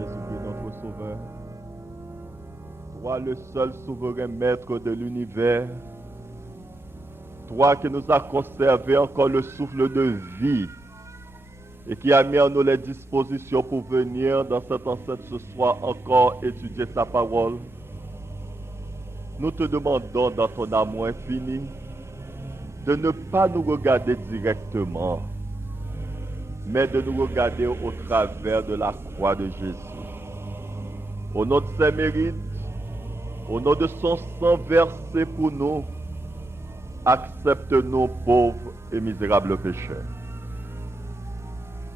Jésus-Christ, notre Sauveur. Toi, le seul souverain maître de l'univers. Toi qui nous as conservé encore le souffle de vie et qui a mis en nous les dispositions pour venir dans cette enceinte ce soir encore étudier ta parole. Nous te demandons dans ton amour infini de ne pas nous regarder directement, mais de nous regarder au travers de la croix de Jésus. Au nom de ses mérites, au nom de son sang versé pour nous, accepte-nous pauvres et misérables pécheurs.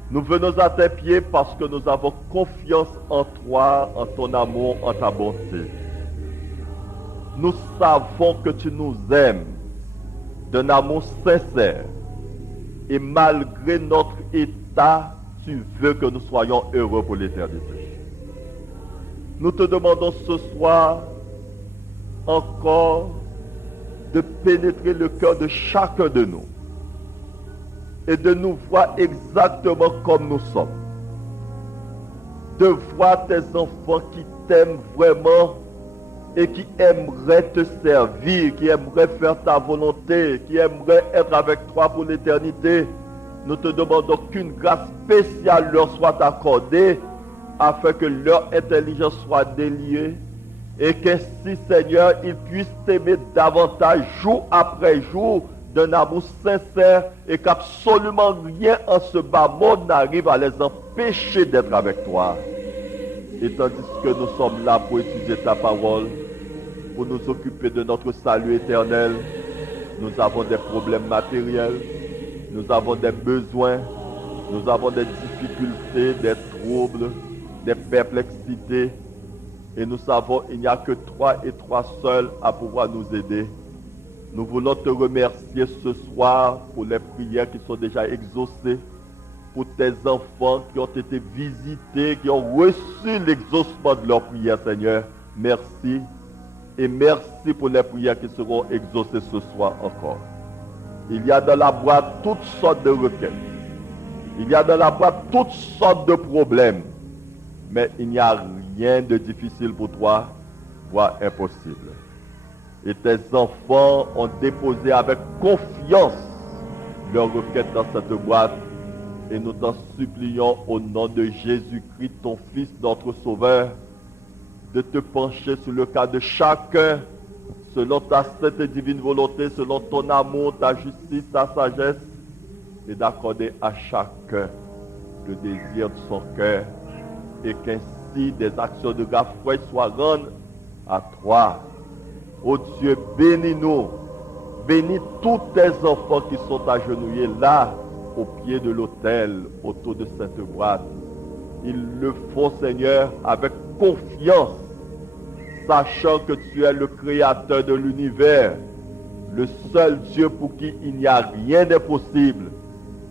Nous venons à tes pieds parce que nous avons confiance en toi, en ton amour, en ta bonté. Nous savons que tu nous aimes d'un amour sincère et malgré notre état, tu veux que nous soyons heureux pour l'éternité. Nous te demandons ce soir encore de pénétrer le cœur de chacun de nous et de nous voir exactement comme nous sommes. De voir tes enfants qui t'aiment vraiment et qui aimeraient te servir, qui aimeraient faire ta volonté, qui aimeraient être avec toi pour l'éternité. Nous te demandons qu'une grâce spéciale leur soit accordée afin que leur intelligence soit déliée et qu'ainsi, Seigneur, ils puissent t'aimer davantage jour après jour d'un amour sincère et qu'absolument rien en ce bas monde n'arrive à les empêcher d'être avec toi. Et tandis que nous sommes là pour étudier ta parole, pour nous occuper de notre salut éternel, nous avons des problèmes matériels, nous avons des besoins, nous avons des difficultés, des troubles, des perplexités. Et nous savons qu'il n'y a que toi et toi seuls à pouvoir nous aider. Nous voulons te remercier ce soir pour les prières qui sont déjà exaucées, pour tes enfants qui ont été visités, qui ont reçu l'exaucement de leurs prières, Seigneur. Merci. Et merci pour les prières qui seront exaucées ce soir encore. Il y a dans la boîte toutes sortes de requêtes. Il y a dans la boîte toutes sortes de problèmes. Mais il n'y a rien de difficile pour toi, voire impossible. Et tes enfants ont déposé avec confiance leurs requêtes dans cette boîte. Et nous t'en supplions au nom de Jésus-Christ, ton Fils, notre Sauveur, de te pencher sur le cas de chacun, selon ta sainte et divine volonté, selon ton amour, ta justice, ta sagesse, et d'accorder à chacun le désir de son cœur, et qu'ainsi des actions de grâce soient rendues à toi. Ô Dieu, bénis-nous, bénis tous tes enfants qui sont agenouillés là, au pied de l'autel, autour de cette boîte. Ils le font, Seigneur, avec confiance, sachant que tu es le créateur de l'univers, le seul Dieu pour qui il n'y a rien d'impossible.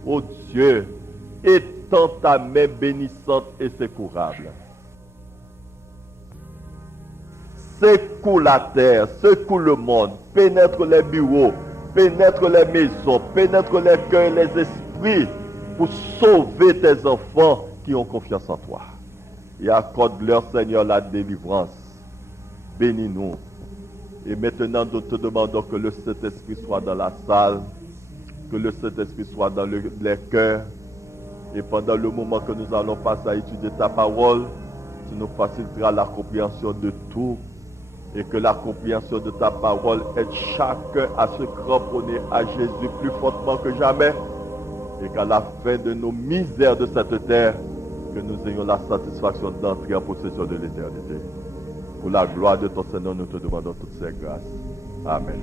Ô Dieu, étends ta main bénissante et secourable. Secoue la terre, secoue le monde, pénètre les bureaux, pénètre les maisons, pénètre les cœurs et les esprits pour sauver tes enfants qui ont confiance en toi. Et accorde-leur, Seigneur, la délivrance. Bénis-nous. Et maintenant, nous te demandons que le Saint-Esprit soit dans la salle, que le Saint-Esprit soit dans les cœurs. Et pendant le moment que nous allons passer à étudier ta parole, tu nous faciliteras la compréhension de tout. Et que la compréhension de ta parole aide chacun à se cramponner à Jésus plus fortement que jamais. Et qu'à la fin de nos misères de cette terre, que nous ayons la satisfaction d'entrer en possession de l'éternité. Pour la gloire de ton Seigneur, nous te demandons toutes ces grâces. Amen.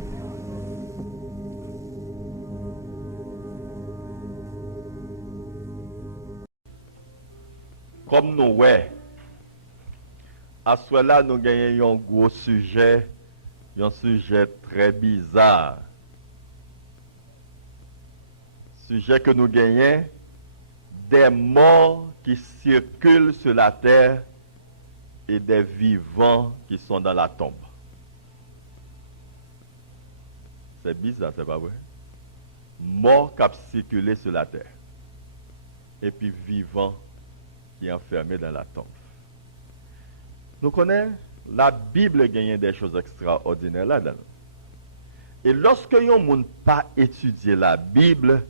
Comme nous, ouais, à ce là nous gagnons un gros sujet, un sujet très bizarre. Sujet que nous gagnons, des morts qui circulent sur la terre et des vivants qui sont dans la tombe. C'est bizarre, c'est pas vrai? Morts qui circulent sur la terre et puis vivants qui est enfermé dans la tombe. Nous connaissons, la Bible gagne des choses extraordinaires là-dedans. Et lorsque yon moun pas étudié la Bible,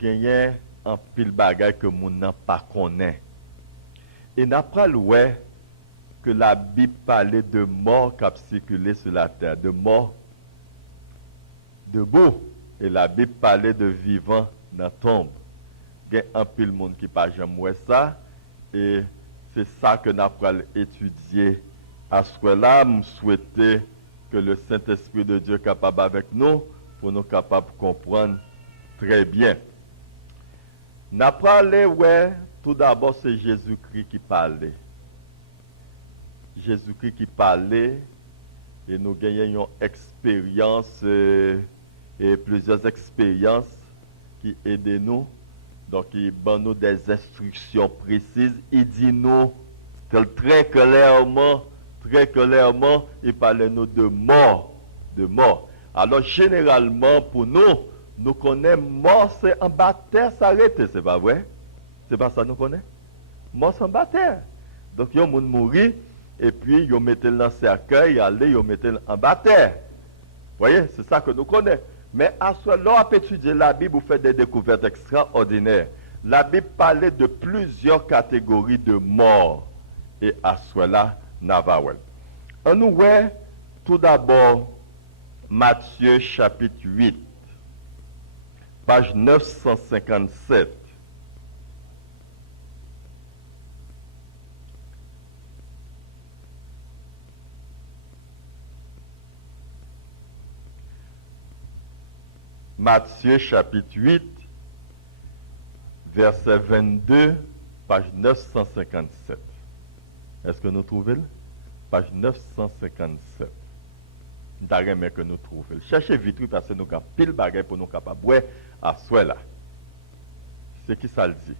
gagne un pile bagay que moun nan pas connaît. Et n'a pas ouais que la Bible parlait de mort qui a circulé sur la terre, de mort debout. Et la Bible parlait de vivants dans la tombe. Il y a un pile monde qui pas jamais ça. Et c'est ça que nous allons étudier. À ce là, je souhaite que le Saint-Esprit de Dieu soit capable avec nous pour nous capables de comprendre très bien. Nous allons ouais, tout d'abord, c'est Jésus-Christ qui parlait. Jésus-Christ qui parlait et nous gagnons une expérience et plusieurs expériences qui aident nous. Donc, il donne nous des instructions précises. Il dit nous très clairement, il parle nous de mort. De mort. Alors, généralement, pour nous connaissons mort, c'est en baptême s'arrêter, c'est pas vrai? C'est pas ça nous connaissons? Mort, c'est en baptême. Donc, il y a un monde mourir, et puis, il mettent dans le cercueil, il mettent en baptême. Vous voyez, c'est ça que nous connaissons. Mais à ce moment-là, on étudier la Bible, vous faites des découvertes extraordinaires. La Bible parlait de plusieurs catégories de morts. Et à ce moment-là, Navawel. On nous voit tout d'abord Matthieu chapitre 8, page 957. Matthieu chapitre 8, verset 22, page 957. Est-ce que nous trouvons? Page 957. D'ailleurs, que nous trouvons. Cherchez vite parce que nous avons pile bagaille pour nous capables de à soi là. C'est qui ça le dit?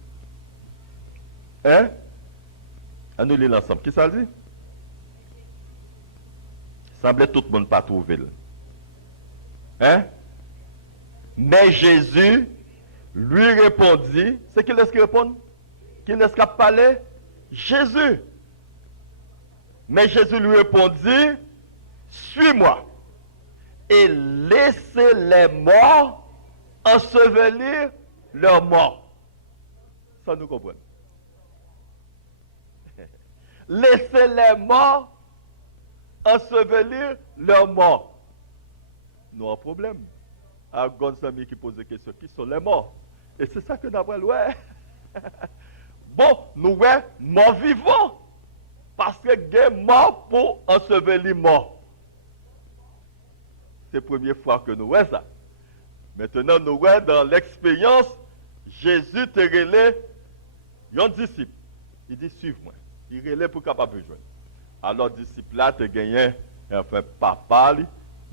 Hein? On nous lit ensemble. Qui ça le dit? Semblait tout le monde pas trouver. Hein? Mais Jésus lui répondit, c'est qui laisse répondre? Qui laisse parler? Jésus. Mais Jésus lui répondit, suis-moi et laissez les morts ensevelir leurs morts. Ça nous comprend. Laissez les morts ensevelir leurs morts. Nous avons un problème. À Gonzami qui pose des questions, qui sont les morts? Et c'est ça que nous avons ouais. Bon, nous ouais, morts vivants. Parce que il y a mort pour ensevelir mort. C'est la première fois que nous voyons ça. Maintenant, nous voyons dans l'expérience, Jésus te relève un disciple. Il dit, suive-moi. Il relève pour capable de joindre. Alors, le disciple là, te gagné, enfin, papa,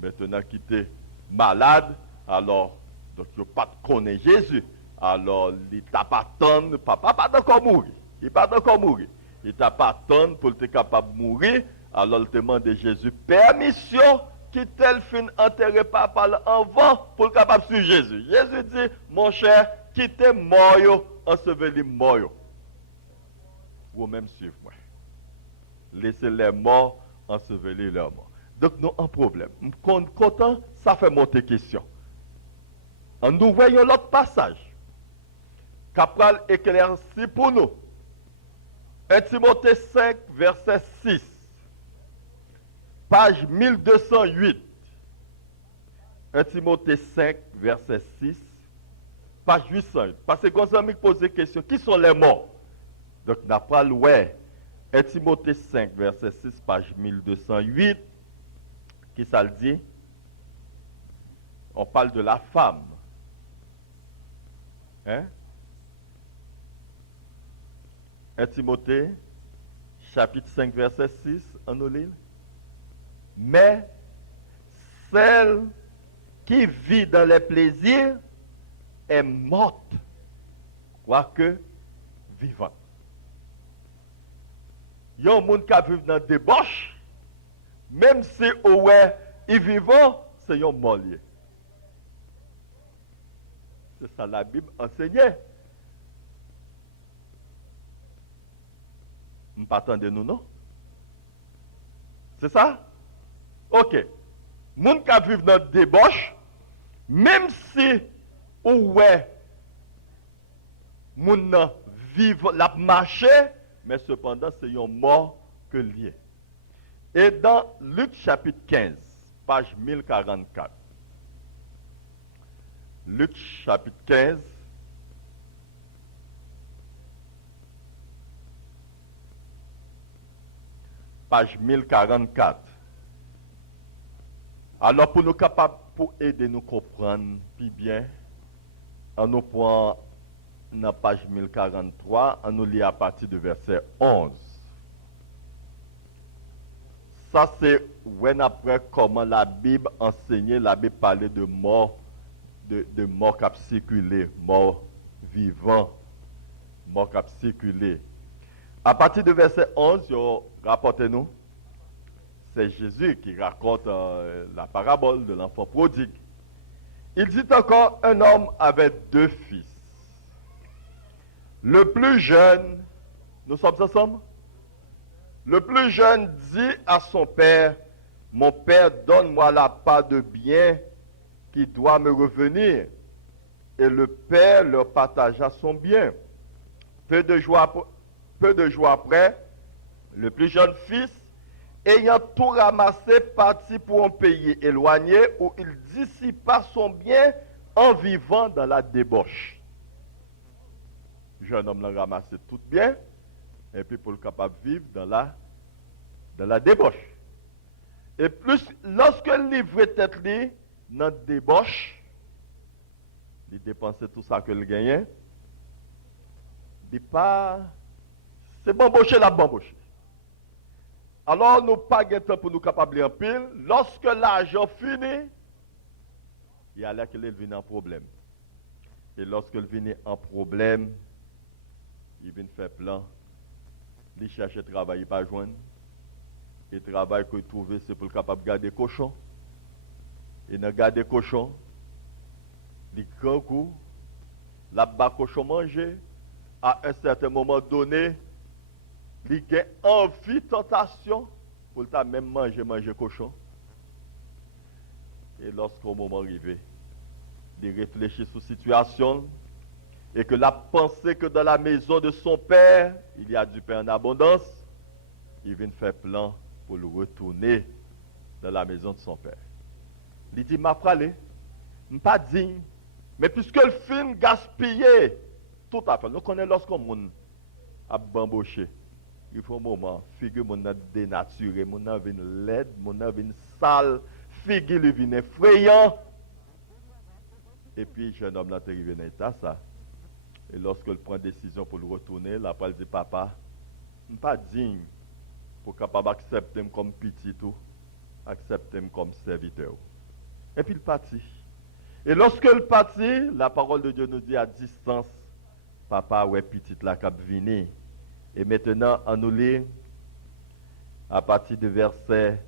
maintenant qui était malade, alors, donc, il n'a pas connu Jésus. Alors, il t'a pas attendu, papa pas encore mourir. Il pas encore mourir. Il t'a pas attendu pour être capable de mourir. Alors, il demande à Jésus permission qui tel fin enterré papa avant pour être capable de suivre Jésus. Jésus dit, mon cher, quittez mort, enseveli mort. Ou même suivre-moi. Laissez les morts ensevelir leurs morts. Donc, nous avons un problème. Content, ça fait monter question. Nous voyons l'autre passage. Capral éclairci pour nous. 1 Timothée 5, verset 6. Page 1208. 1 Timothée 5, verset 6. Page 808. Parce que quand on pose des questions, qui sont les morts? Donc, n'a pas ouais. 1 Timothée 5, verset 6, page 1208. Qui ça le dit? On parle de la femme. Hein? 1 Timothée, chapitre 5, verset 6, en nous lit. Mais celle qui vit dans les plaisirs est morte, quoique vivante. Il y a un monde qui vit dans des débauche, même si ouais, il vivant, c'est un mort. C'est ça la Bible enseignait. Vous ne pas attendez nous, non? C'est ça? Ok. Moun qui vivent dans la débauche, même si ou ouais, moun nan vive la marché, mais cependant c'est un mort que lié. Et dans Luc chapitre 15, page 1044. Luc chapitre 15, page 1044. Alors pour nous capables, pour aider nous comprendre plus bien, on nous prend dans la page 1043, on nous lit à partir du verset 11. Ça c'est après comment la Bible enseignait, la Bible parlait de mort, de mort qui a circulé, mort vivant, mort qui a circulé. À partir du verset 11, rapportez-nous, c'est Jésus qui raconte la parabole de l'enfant prodigue. Il dit encore, un homme avait 2 fils. Le plus jeune, nous sommes ensemble? Le plus jeune dit à son père, mon père, donne-moi la part de bien qui doit me revenir. Et le père leur partagea son bien. Peu de jours après, le plus jeune fils, ayant tout ramassé, partit pour un pays éloigné où il dissipa son bien en vivant dans la débauche. Le jeune homme l'a ramassé tout bien, et puis pour le capable de vivre dans la débauche. Et plus, lorsque le livre tête li, dans la débauche, il dépensait tout ça que le gagnait, il pas, c'est bamboché la bamboché. Alors, nous pas de temps pour nous capables en pile. Lorsque l'argent finit, il allait qu'il vienne en problème. Et lorsqu'il vient en problème, il vient faire plan. Il cherche travail, il pas joindre. Et le travail qu'il trouve, c'est pour le capable de garder cochon. Et dans garder cochon, il grand coup, la bas cochon manger. À un certain moment donné, il a envie, tentation, pour ta même manger cochon. Et lorsqu'au moment arrivé, il réfléchit sur la situation et que la pensée que dans la maison de son père, il y a du pain en abondance, il vient faire plan pour le retourner dans la maison de son père. Il dit, m'a fralé, pas digne, mais puisque le film gaspillé, tout à fait, nous connaissons lorsqu'on a bamboché. Il faut un moment, figure mon a dénaturé, mon a vient laide, mon a vient sale, figure le vient effrayant. Et puis, jeune homme là est arrivé dans l'état ça. Et lorsqu'il prend décision pour le retourner, là, il dit, papa, je ne suis pas digne pour capable accepter comme petit tout, accepter comme serviteur. Et puis il partit. Et lorsque il partit, la parole de Dieu nous dit à distance, papa, ouais, petit là, cap vini. Et maintenant, on nous lit à partir du verset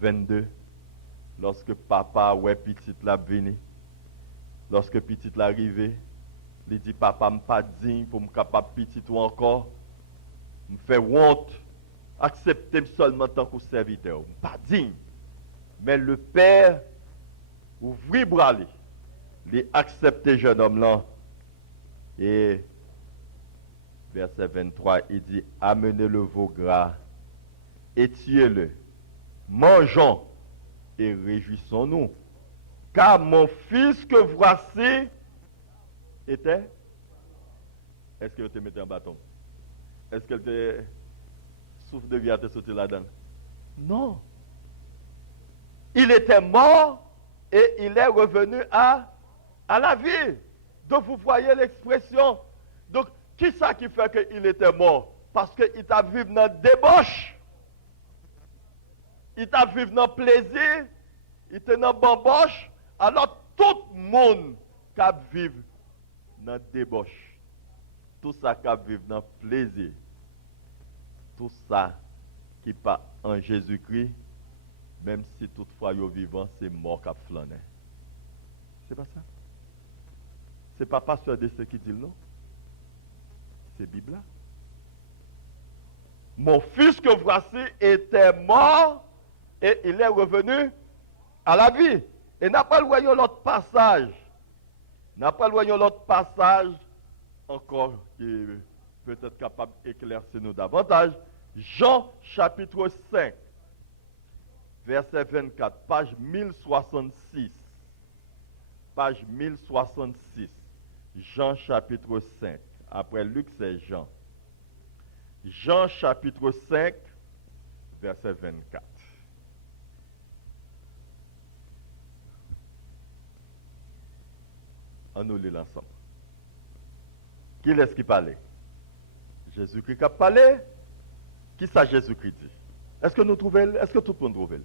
22, lorsque papa, ouais, petit là, vini. Lorsque petit là arrivé, il dit, papa, je ne suis pas digne pour me capable petit ou encore. Je me fais honte. Acceptez-moi seulement en tant que serviteur. Je ne suis pas digne. Mais le père ouvrit bras, il accepté jeune homme là. Et verset 23, il dit, amenez le veau gras et tuez-le. Mangeons et réjouissons-nous. Car mon fils que voici était. Est-ce que te mettais en bâton? Est-ce que te souffle de vie à te sauter là-dedans? Non. Il était mort et il est revenu à la vie. Donc vous voyez l'expression. Donc, qui ça qui fait qu'il était mort? Parce qu'il t'a vécu dans la débauche. Il t'a vécu dans le plaisir. Il était dans la bamboche. Alors tout le monde qui vit dans la débauche, tout ça qui vit dans le plaisir, tout ça qui pas en Jésus-Christ, même si toutefois ils vivant, c'est mort qui flâne. C'est pas ça? C'est pas pasteur de ce qui dit non? C'est Bible là. Mon fils que voici était mort et il est revenu à la vie. Et n'a pas loin l'autre passage. N'a pas loin l'autre passage encore qui est peut-être capable d'éclaircir nous davantage. Jean chapitre 5, verset 24, page 1066. Page 1066. Jean chapitre 5. Après Luc, c'est Jean. Jean chapitre 5, verset 24. On nous lit ensemble. Qui est-ce qui parlait? Jésus-Christ qui a parlé. Qui ça Jésus-Christ dit? Est-ce que nous trouvons? Est-ce que tout le monde trouve?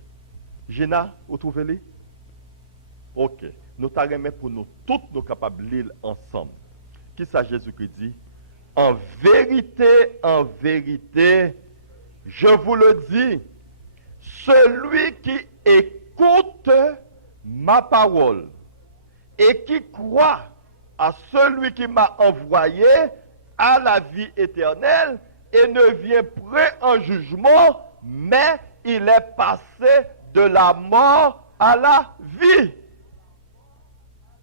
Gina, vous trouvez? Ok. Nous t'arrêtons pour nous tous nous capables de lire ensemble. Qui ça Jésus-Christ dit? En vérité, je vous le dis, celui qui écoute ma parole et qui croit à celui qui m'a envoyé à la vie éternelle et ne vient près en jugement, mais il est passé de la mort à la vie.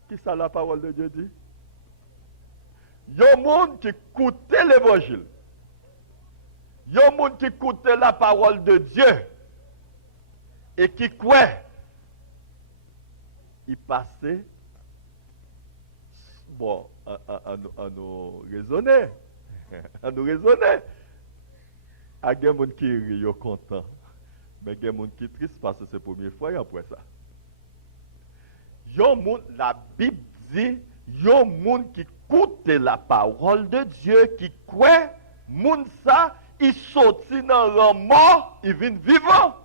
Qui ça la parole de Dieu dit? Il y a un monde qui écoutait l'évangile. Il y a un monde qui écoutait la parole de Dieu et qui croit. Il passait. Bon, à nous raisonner. À nous raisonner. Il y a des gens qui sont contents. Mais il y a des gens qui sont tristes parce que c'est la première fois après ça. La Bible dit, il y a des gens qui écoutent la parole de Dieu, qui croient, moun ça, ils sortent dans le mort, ils viennent vivants.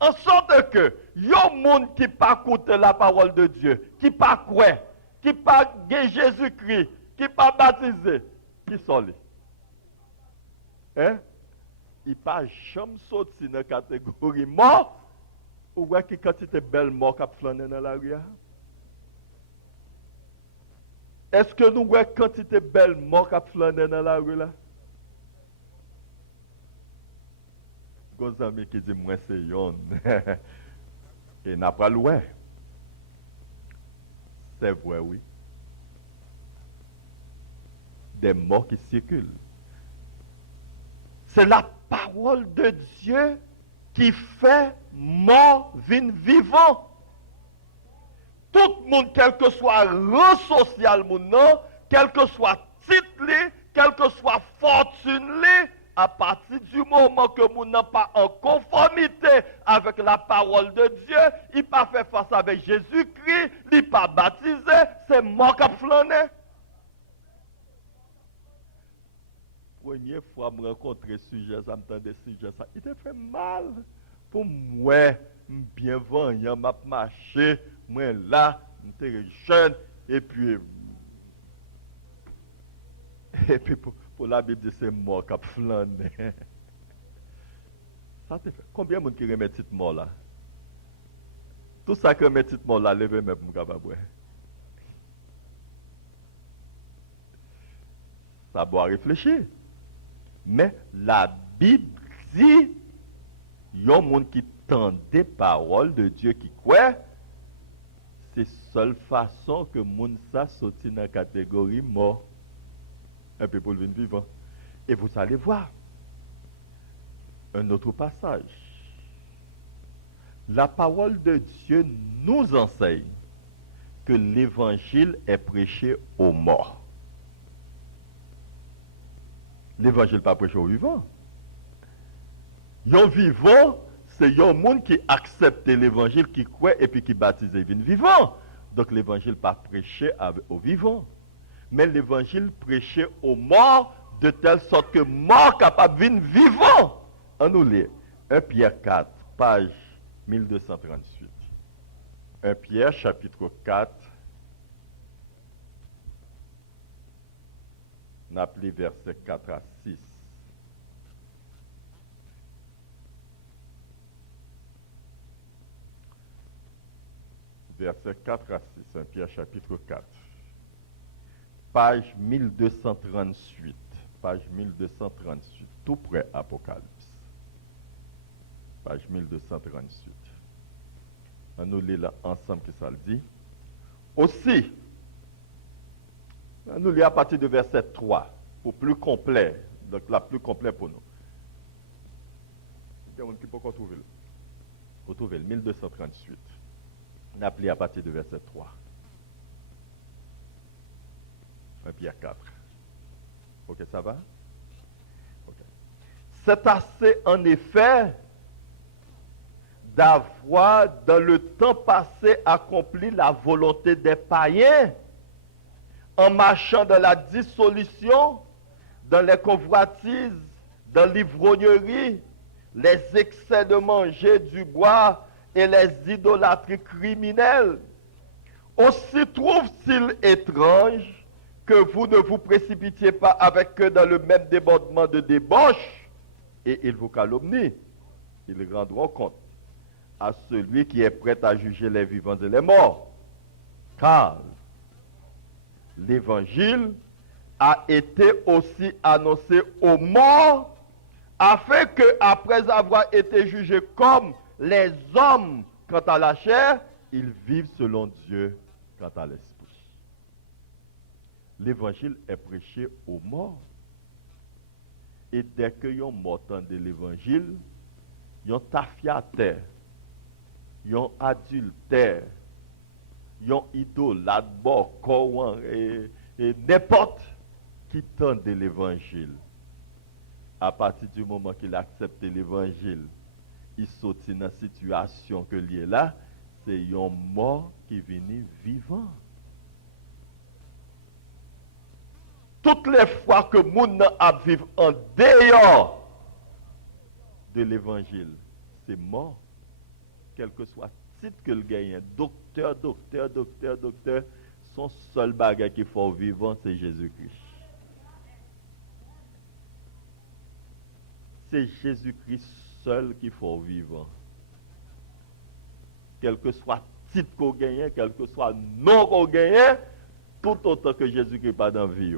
En sorte que, il y a des gens qui ne écoutent pas la parole de Dieu, qui ne croient pas, qui ne pas Jésus-Christ, qui ne pas baptisé, qui sont là. Hein? Ils ne sont pas jamais sortis dans la catégorie mort, ou voyez que quantité de belles morts qui flâner dans la rue. Est-ce que nous voyons quantité de belles morts qui flâner dans la rue là? Gros ami qui dit moi c'est yon. Et n'a pas loin. C'est vrai, oui. Des morts qui circulent. C'est la parole de Dieu qui fait mort vivant. Tout le monde, quel que soit le rang social, quel que soit titre, quel que soit fortune, à partir du moment que nous n'avons pas en conformité avec la parole de Dieu, il n'a pas fait face avec Jésus-Christ, il n'a pas baptisé, c'est mort qui a flâné. Première fois que je rencontre ce sujet, ça me tend des sujets, ça, il te fait mal. Pour moi, bien voyant, m'a marché, moi là, j'étais jeune, et puis pour la Bible, c'est mort qui a flâné. Ça te fait. Combien de monde qui remet cette mort là? Tout ça qui remet cette mort là, levez même pour capable. Ça doit réfléchir. Mais la Bible dit, il y a un monde qui tend des paroles de Dieu qui croit. C'est la seule façon que monde ça sortit dans la catégorie mort. Un peu pour le vivant. Et vous allez voir un autre passage. La parole de Dieu nous enseigne que l'évangile est prêché aux morts. L'évangile n'est pas prêché aux vivants. Les vivants, c'est les monde qui accepte l'évangile, qui croit et puis qui baptise les vivants. Donc l'évangile n'est pas prêché aux vivants. Mais l'évangile prêché aux morts de telle sorte que mort capable de venir vivant. On nous lit 1 Pierre 4, page 1238. 1 Pierre chapitre 4, on appelle versets 4 à 6. Versets 4 à 6, 1 Pierre chapitre 4. Page 1238. Page 1238. Tout près Apocalypse. Page 1238. Nous lisons ensemble que ça le dit. Aussi, nous lisons à partir de verset 3, pour plus complet, donc la plus complet pour nous. Il y a un qui peut retrouver. Retrouver 1238. On a à partir de verset 3. 1 Pierre 4. Ok, ça va? Ok. C'est assez en effet d'avoir dans le temps passé accompli la volonté des païens en marchant dans la dissolution, dans les convoitises, dans l'ivrognerie, les excès de manger, du bois et les idolâtries criminelles. Aussi trouve-t-il étrange que vous ne vous précipitiez pas avec eux dans le même débordement de débauche, et ils vous calomnient. Ils rendront compte à celui qui est prêt à juger les vivants et les morts. Car l'évangile a été aussi annoncé aux morts, afin que, après avoir été jugés comme les hommes quant à la chair, ils vivent selon Dieu quant à l'esprit. L'évangile est prêché aux morts. Et dès que yon mortant de l'évangile, yon tafiateur, yon adultère, yon idolâtre, bokouan, et n'importe qui tente de l'évangile. À partir du moment qu'il accepte l'évangile, il saute dans la situation que il est là, c'est yon mort qui vient vivant. Toutes les fois que moun a vivre en dehors de l'évangile, c'est mort. Quel que soit le titre que le gagne, docteur, son seul bagage qu'il faut vivre, c'est Jésus-Christ. C'est Jésus-Christ seul qu'il faut vivre. Quel que soit le titre qu'on gagne, quel que soit le nom qu'on gagne, tout autant que Jésus-Christ n'est pas dans la vie.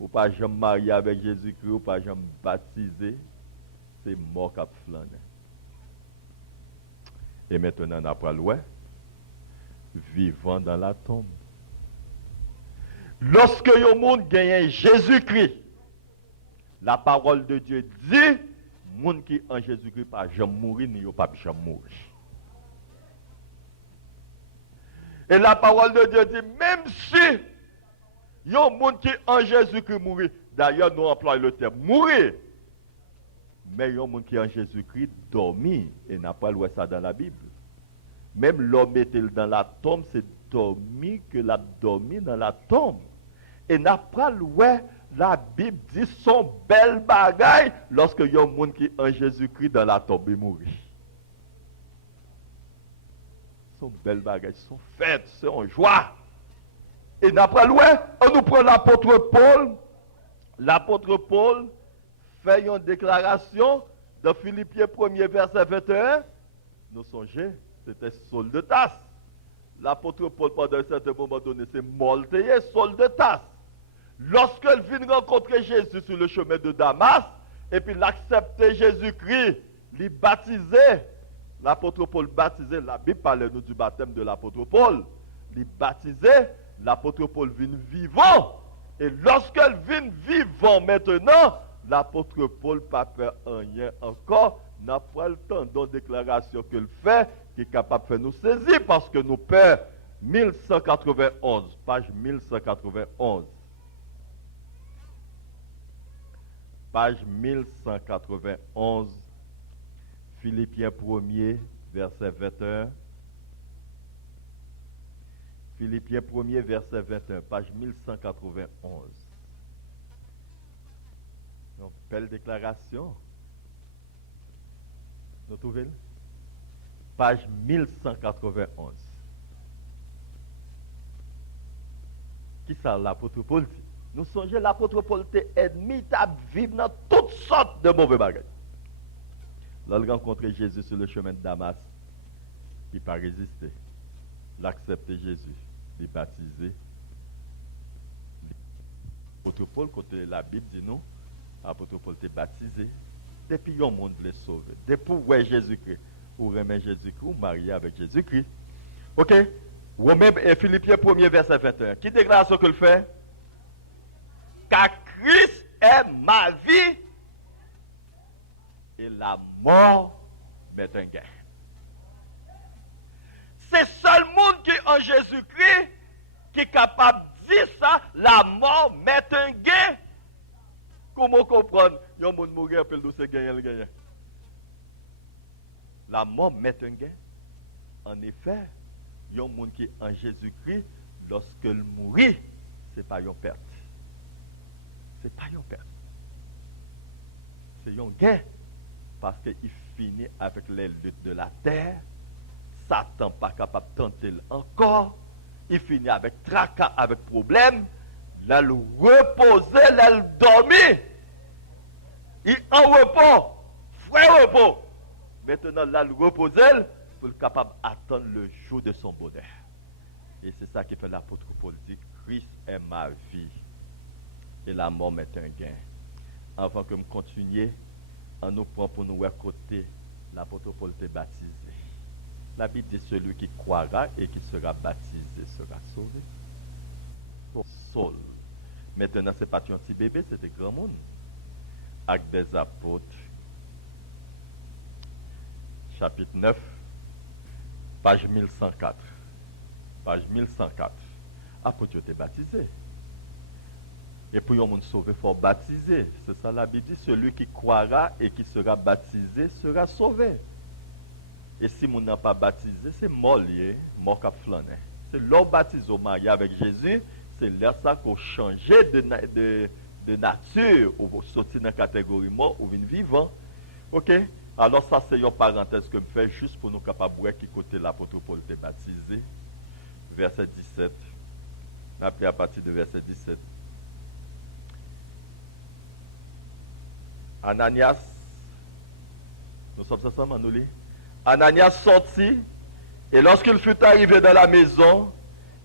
Ou pas jamais marié avec Jésus-Christ, ou pas jamais baptisé, c'est mort qui a flâné. Et maintenant, on a pas loin, vivant dans la tombe. Lorsque le monde gagne Jésus-Christ, la parole de Dieu dit, le monde qui en Jésus-Christ pas jamais mourir, ni pas jamais mourir. Et la parole de Dieu dit, même si il y a un monde qui en Jésus-Christ mourir, d'ailleurs nous employons le terme mourir, mais il y a un monde qui en Jésus-Christ dormi, et n'a pas lu ça dans la Bible. Même l'homme était dans la tombe, c'est dormi que l'a dormi dans la tombe. Et n'a pas lu la Bible dit son bel bagaille lorsque il y a un monde qui en Jésus-Christ dans la tombe et mourir. Son bel bagaille, son fête, son joie. Et d'après loin, on nous prend l'apôtre Paul. L'apôtre Paul fait une déclaration dans Philippiens 1er verset 21. Nous songez, c'était Saul de Tarse. L'apôtre Paul, pendant un certain moment donné, c'est Moltéé, Saul de Tarse. Lorsqu'il vient rencontrer Jésus sur le chemin de Damas, et puis l'accepter Jésus-Christ, l'y baptiser, l'apôtre Paul baptisé, la Bible parle nous du baptême de l'apôtre Paul, l'y baptisé, l'apôtre Paul vient vivant. Et lorsqu'il vient vivant maintenant, l'apôtre Paul n'a pas rien encore, n'a pas le temps d'une déclaration qu'il fait, qui est capable de faire nous saisir, parce que nous perd 1191, page 1191. Page 1191, Philippiens 1er, verset 21. Philippiens 1er, verset 21, page 1191. Donc, belle déclaration. Vous trouvez? Page 1191. Qui ça, l'apôtre Paul dit? Nous songeons l'apôtre Paul était ennemi, il vivre dans toutes sortes de mauvais bagages. Lorsqu'il a rencontré Jésus sur le chemin de Damas, il n'a pas résisté. Il a accepté Jésus, il est baptisé. L'apôtre Paul, côté la Bible dit non, l'apôtre Paul était baptisé, Depuis le monde les sauver. Depuis ouais Jésus-Christ. Ou remet Jésus-Christ ou marié avec Jésus-Christ. Ok? Romains et Philippiens 1er verset 21. Qui déclare ce que le fait? Car Christ est ma vie et la mort m'est un gain. C'est seul monde qui est en Jésus-Christ qui est capable de dire ça, la mort m'est un gain. Comment comprendre? Il y a un monde mourir, appelle nous c'est gain, gain. La mort m'est un gain. En effet, il y a un monde qui est en Jésus-Christ, lorsque le mourit, ce n'est pas une perte. Ce n'est pas une perte. C'est un gain. Parce qu'il finit avec les luttes de la terre. Satan pas capable de tenter encore. Il finit avec tracas, avec problème. Là, le reposer, là, le dormir. Il en repos. Frère repos. Maintenant, là, le reposer, pour être capable d'attendre le jour de son bonheur. Et c'est ça qui fait l'apôtre Paul dit, Christ est ma vie. Et la mort m'est un gain. Avant que je continue, on nous prend pour nous à côté, l'apôtre Paul était baptisé. La Bible dit celui qui croira et qui sera baptisé sera sauvé. Saul. Maintenant, ce n'est pas un petit bébé, c'est des grands monde. Actes des apôtres, chapitre 9, page 1104. Page 1104. Apôtre était baptisé. Et pour un monde sauvé, il faut baptiser. C'est ça la Bible dit, celui qui croira et qui sera baptisé sera sauvé. Et si on n'a pas baptisé, c'est mort lié, mort qu'à flâner. C'est leur baptisé au mariage avec Jésus, c'est là ça qu'on change de nature, ou sortir dans la catégorie mort ou une vivant. Ok? Alors ça c'est une parenthèse que je fais juste pour nous capables de voir qui côté l'apôtre Paul était baptisé. Verset 17. Après à partir de verset 17. Ananias, nous sommes ensemble, nous lisons. Ananias sortit, et lorsqu'il fut arrivé dans la maison,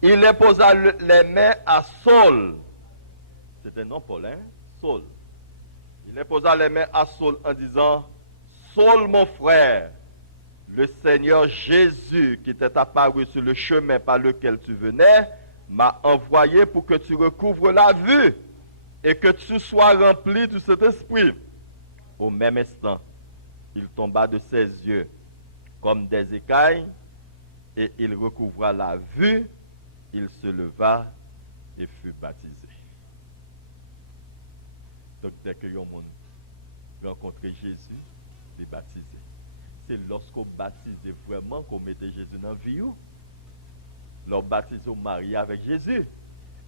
il imposa les mains à Saul. C'était non Paul, hein? Saul. Il imposa les mains à Saul en disant, Saul mon frère, le Seigneur Jésus qui t'est apparu sur le chemin par lequel tu venais, m'a envoyé pour que tu recouvres la vue et que tu sois rempli du Saint-Esprit. Au même instant, il tomba de ses yeux comme des écailles, et il recouvra la vue, il se leva et fut baptisé. Donc dès que l'on rencontre Jésus, il est baptisé. C'est lorsqu'on baptise vraiment qu'on mette Jésus dans la vie. L'on baptise au marié avec Jésus.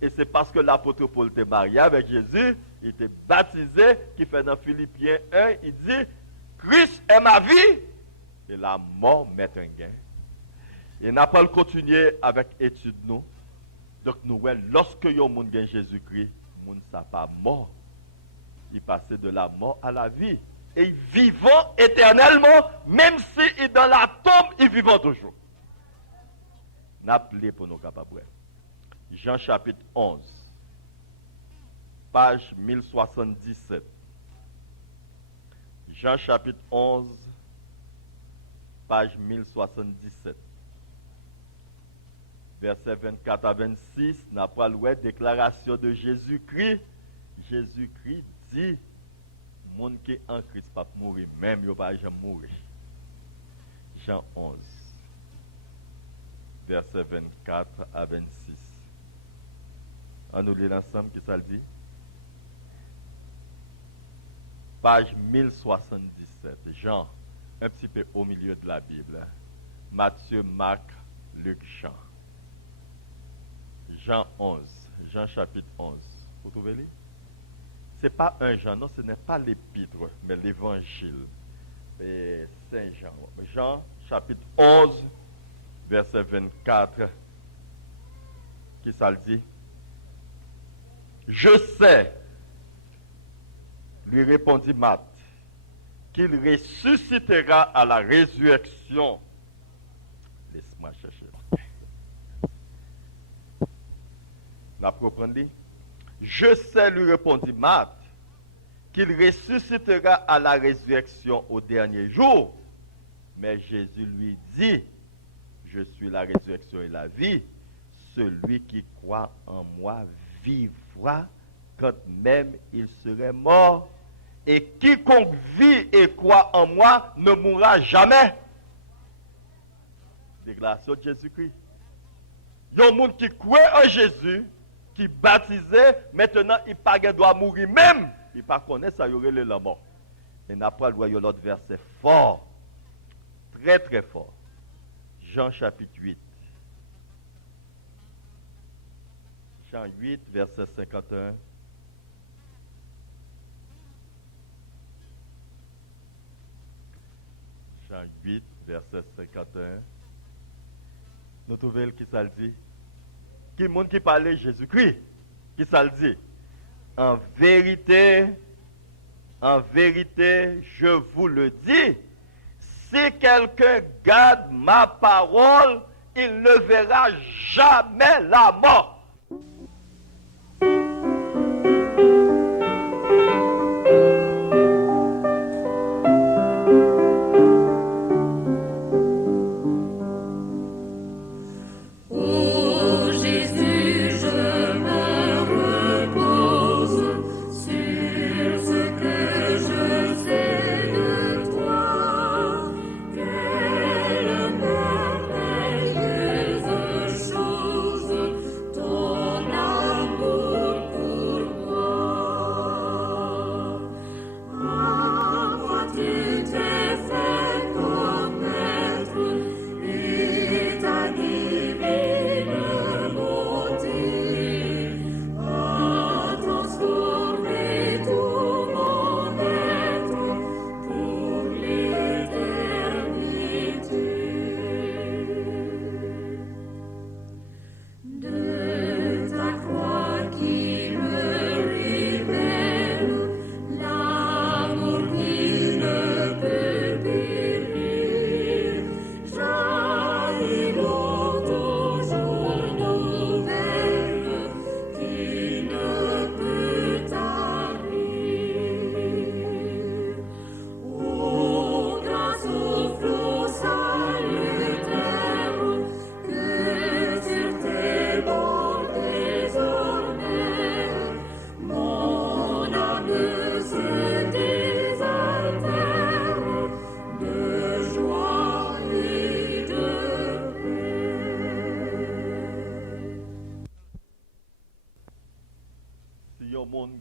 Et c'est parce que l'apôtre Paul était marié avec Jésus, il était baptisé, qui fait dans Philippiens 1, il dit, Christ est ma vie, et la mort m'est un gain. Et n'a pas le continuer avec étude nous. Donc nous, lorsque yon moun gagne Jésus-Christ, moun sa pas mort. Il passait de la mort à la vie. Et vivant éternellement, même si dans la tombe, il vivant toujours. N'appelez pour nous capables. Jean chapitre 11, page 1077. Jean chapitre 11, page 1077. Verset 24 à 26, n'a pas loué déclaration de Jésus-Christ. Jésus-Christ dit, monde qui est en Christ pas mourir, même il va jamais mourir. Jean 11, verset 24 à 26. On nous lit ensemble, qui ça le dit? Page 1077. Jean, un petit peu au milieu de la Bible. Matthieu, Marc, Luc, Jean. Jean 11. Jean chapitre 11. Vous trouvez là? Ce n'est pas un Jean, non, ce n'est pas l'épître, mais l'évangile. Saint Jean. Jean chapitre 11, verset 24. Qui ça le dit? Je sais, lui répondit Marthe, qu'il ressuscitera à la résurrection. Laisse-moi chercher. La proprement dit. Je sais, lui répondit Marthe, qu'il ressuscitera à la résurrection au dernier jour. Mais Jésus lui dit, je suis la résurrection et la vie. Celui qui croit en moi vivra quand même il serait mort. Et quiconque vit et croit en moi ne mourra jamais. Déclaration de Jésus-Christ. Il y a un monde qui croit en Jésus, qui baptisé, maintenant il ne doit mourir même. Il ne connaît pas ça, il y aurait la mort. Et n'a pas le l'autre verset fort, très très fort. Jean chapitre 8. Jean 8, verset 51. Jean 8, verset 51. Nous trouvons qui ça le dit? Qui monde qui parlait Jésus-Christ? Qui ça le dit? En vérité, je vous le dis, si quelqu'un garde ma parole, il ne verra jamais la mort.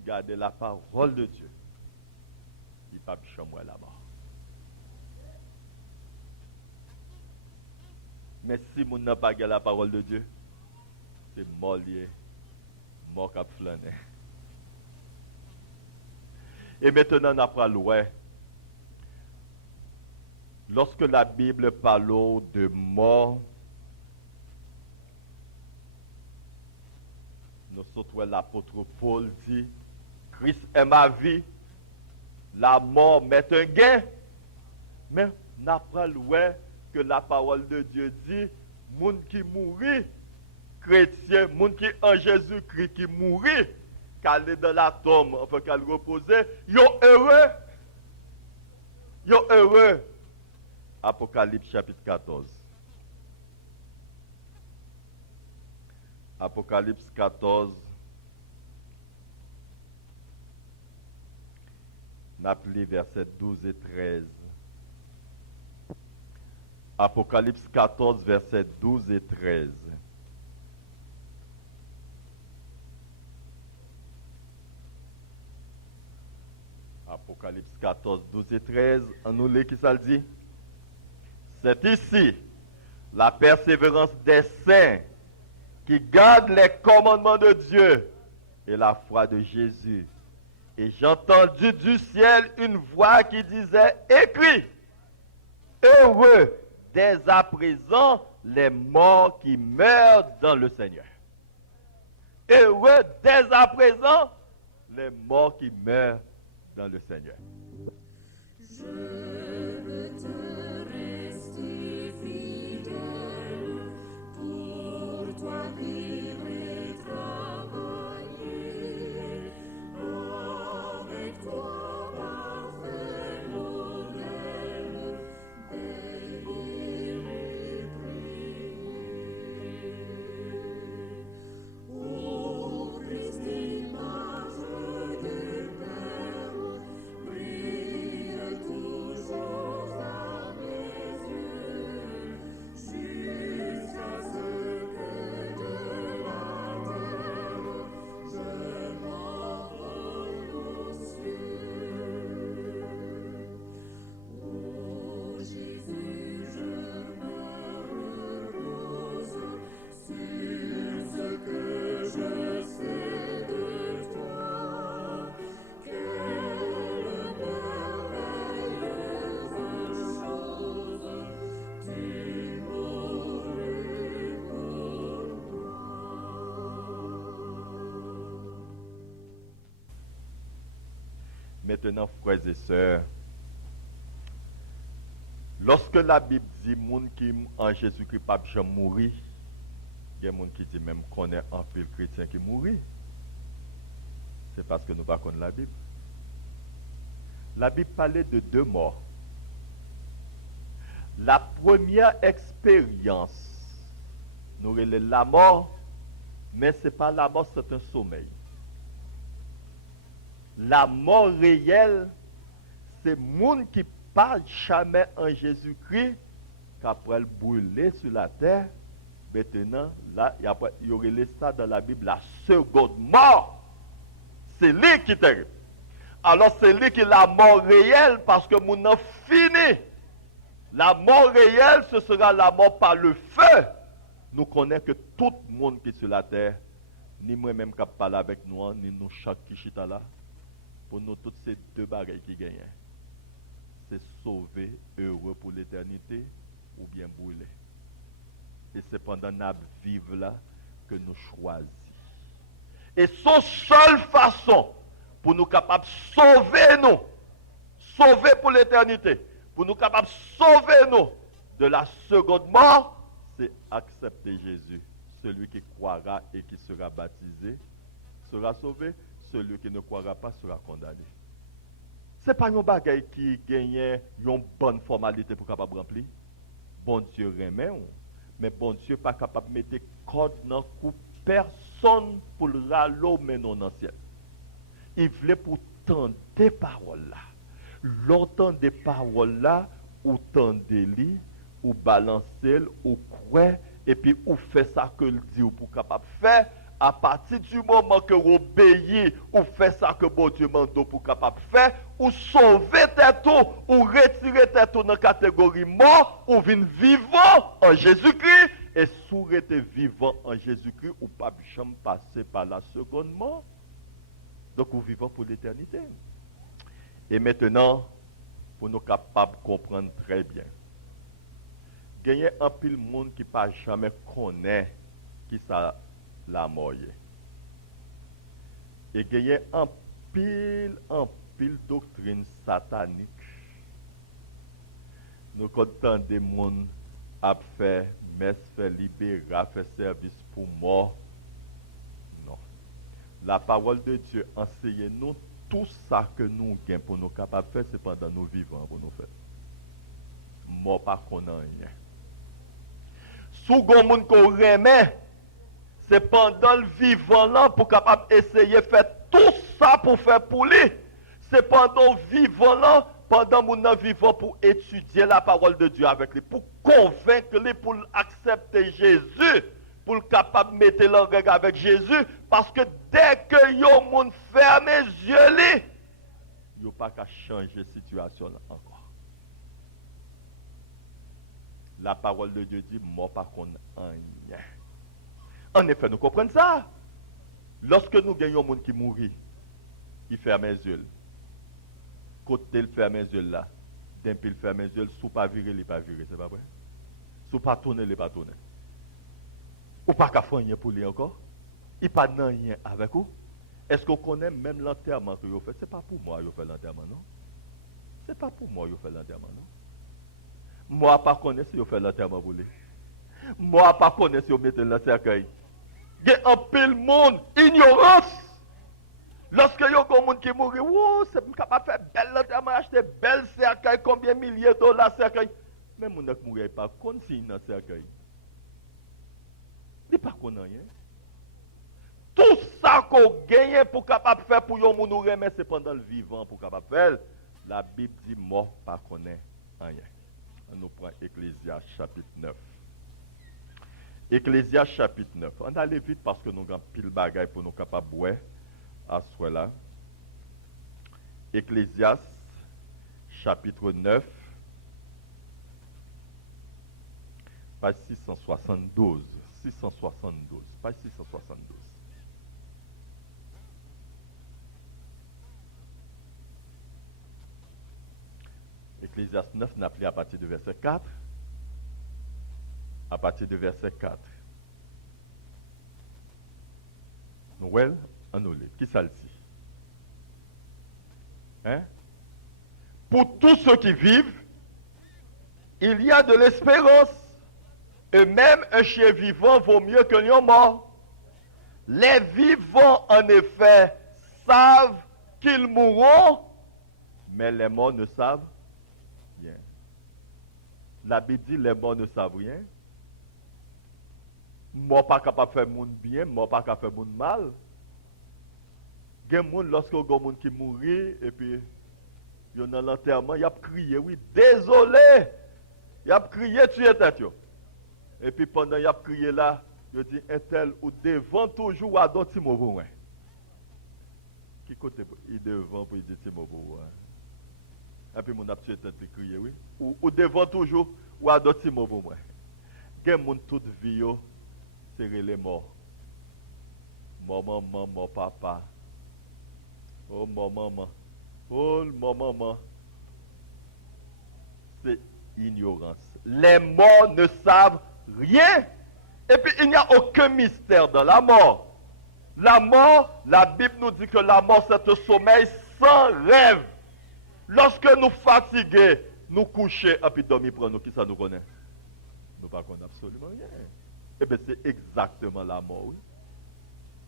Garder la parole de Dieu, il ne peut pas chambre là-bas. Mais si mon n'a pas la parole de Dieu, c'est mort lié, mort cap flâner. Et maintenant, on apprend loin. Lorsque la Bible parle de mort, nous sommes l'apôtre Paul dit, Christ est ma vie, la mort m'est un gain. Mais n'apprend loin que la parole de Dieu dit, monde qui mourit, chrétien, monde qui en Jésus-Christ qui mourit, qu'elle est dans la tombe, enfin qu'elle repose, yo heureux. Yo heureux. Apocalypse chapitre 14. Apocalypse 14. N'appelez versets 12 et 13. Apocalypse 14, versets 12 et 13. Apocalypse 14, 12 et 13. On nous lit qui ça le dit? C'est ici la persévérance des saints qui gardent les commandements de Dieu et la foi de Jésus. Et j'ai entendu du ciel une voix qui disait, écris, heureux dès à présent les morts qui meurent dans le Seigneur. Heureux dès à présent les morts qui meurent dans le Seigneur. Je veux te rester fidèle, pour toi vivre et travailler, avec toi. maintenant, frères et sœurs, lorsque la Bible dit moun qui en Jésus-Christ pas jamais mourir, il y a des gens qui disent même qu'on est un peu chrétien qui mourit. C'est parce que nous ne connaissons pas la Bible. La Bible parlait de deux morts. La première expérience, nous relève la mort, mais ce n'est pas la mort, c'est un sommeil. La mort réelle, c'est le monde qui ne parle jamais en Jésus-Christ, qu'après le brûler sur la terre, maintenant, là, il y aurait ça dans la Bible, la seconde mort. C'est lui qui est terrible. Alors c'est lui qui est la mort réelle parce que mon a fini. La mort réelle, ce sera la mort par le feu. Nous connaissons que tout le monde qui est sur la terre, ni moi-même qui parle avec nous, ni nous chaque qui chita là, pour nous toutes ces deux bagailles qui gagnent, c'est sauver, heureux pour l'éternité ou bien brûler. Et c'est pendant nous vivre là que nous choisissons. Et son seule façon pour nous capables de sauver pour l'éternité, pour nous capables de sauver nous de la seconde mort, c'est accepter Jésus. Celui qui croira et qui sera baptisé sera sauvé, celui qui ne croira pas sera condamné. Ce n'est pas un bagage qui gagne une bonne formalité pour capable remplir. Bon Dieu remet, mais bon Dieu pas capable de mettre code dans le personne pour le râler mais non dans le ciel. Il voulait pour tendre des paroles là. Longtemps des paroles là, ou tendez-les, ou balancez, ou croyez, et puis ou fait ça que le dit ou pour capable faire. À partir du moment que vous obéissez, ou fait ça que bon Dieu mande pour capable faire, ou sauver tête ou retirer tête dans la catégorie mort, ou venir vivant en Jésus-Christ, et si vous êtes vivant en Jésus-Christ, ou pas jamais passer par la seconde mort. Donc, vous vivons pour l'éternité. Et maintenant, pour nous capables de comprendre très bien, il y a un pile monde qui ne jamais connaît qui ça la mort. Et il y a un pile doctrine satanique. Nous comptons des gens à faire messe, faire libérer, faire service pour mort. Non. La parole de Dieu enseigne nous tout ça que nous avons pour nous capables de faire, c'est pendant nous vivants pour nous faire. Mort pas qu'on a rien. Si vous avez des qu'on remet, c'est pendant le vivant là pour capable essayer de faire tout ça pour faire pour lui. C'est pendant le vivant là, pendant mon vivant pour étudier la parole de Dieu avec lui, pour convaincre lui, pour accepter Jésus, pour le capable de mettre en règle avec Jésus, parce que dès que yo moun ferme les yeux, il n'y a pas qu'à changer la situation là encore. La parole de Dieu dit, moi pas qu'on rien. En effet, nous comprenons ça. Lorsque nous gagnons un monde qui mourit, il ferme les yeux. Côté il ferme les yeux là, d'un pile ferme les yeux, sous pas virer, il pas virer, c'est pas vrai? Sous pas tourner, il pas tourner. Ou pas qu'à faire rien pour lui encore? Il pas de rien avec vous? Est-ce qu'on connaît même l'enterrement que vous faites? Ce n'est pas pour moi que vous faites l'enterrement, non? Ce n'est pas pour moi que vous faites l'enterrement, non? Moi, pas connaître si vous faites l'enterrement pour lui. Moi, pas connaître si vous mettez dans le cercueil. Il y a un pile monde, ignorance. Lorsque il y a un monde qui mourit, c'est capable de faire bel enterrement, acheter bel cercueil, combien de milliers de dollars cercueil. Mais mon qui mourit pas contre si dans le cercueil. Il n'est pas qu'on rien. Tout ça qu'on gagne pour capable faire pour yon moun remet, c'est pendant le vivant pour capable faire. La Bible dit mort pas connaît rien. On nous prend Ecclésiaste chapitre 9. Ecclésiaste chapitre 9. On va aller vite parce que nous avons pile bagaille pour nous capables de boire à ce là. Ecclésiaste chapitre 9. Page 672. 672. Page 672. Ecclésiaste 9 n'a appelé à partir du verset 4. À partir du verset 4. Noël, en nous lit. Qui ça le dit? Hein? Pour tous ceux qui vivent, il y a de l'espérance. Et même un chien vivant vaut mieux qu'un lion mort. Les vivants, en effet, savent qu'ils mourront, mais les morts ne savent rien. La Bible dit les morts ne savent rien. Mort pas capable de faire monde bien, mort pas capable de faire monde mal. Il y a des gens, lorsque il y a des gens qui mourent, et puis, il y a dans l'enterrement, il y a crié, oui, désolé. Il y a crié, tu es tête. Et puis pendant qu'il a crié là, il dit, un tel ou devant toujours à d'autres mots. Qui côté il devant pour dire c'est mots. Et puis mon a tué tête et crié, oui. Ou devant toujours ou à d'autres mots. Il y a des gens toute vie, c'est les morts. Mon maman, mon papa. Oh mon maman. Oh mon maman. C'est ignorance. Les morts ne savent rien. Et puis il n'y a aucun mystère dans la mort. La mort, la Bible nous dit que la mort c'est un sommeil sans rêve. Lorsque nous fatigués, nous couchons et puis dormir pour nous, qui ça nous connaît? Nous ne connaissons absolument rien. Et bien c'est exactement la mort. Oui.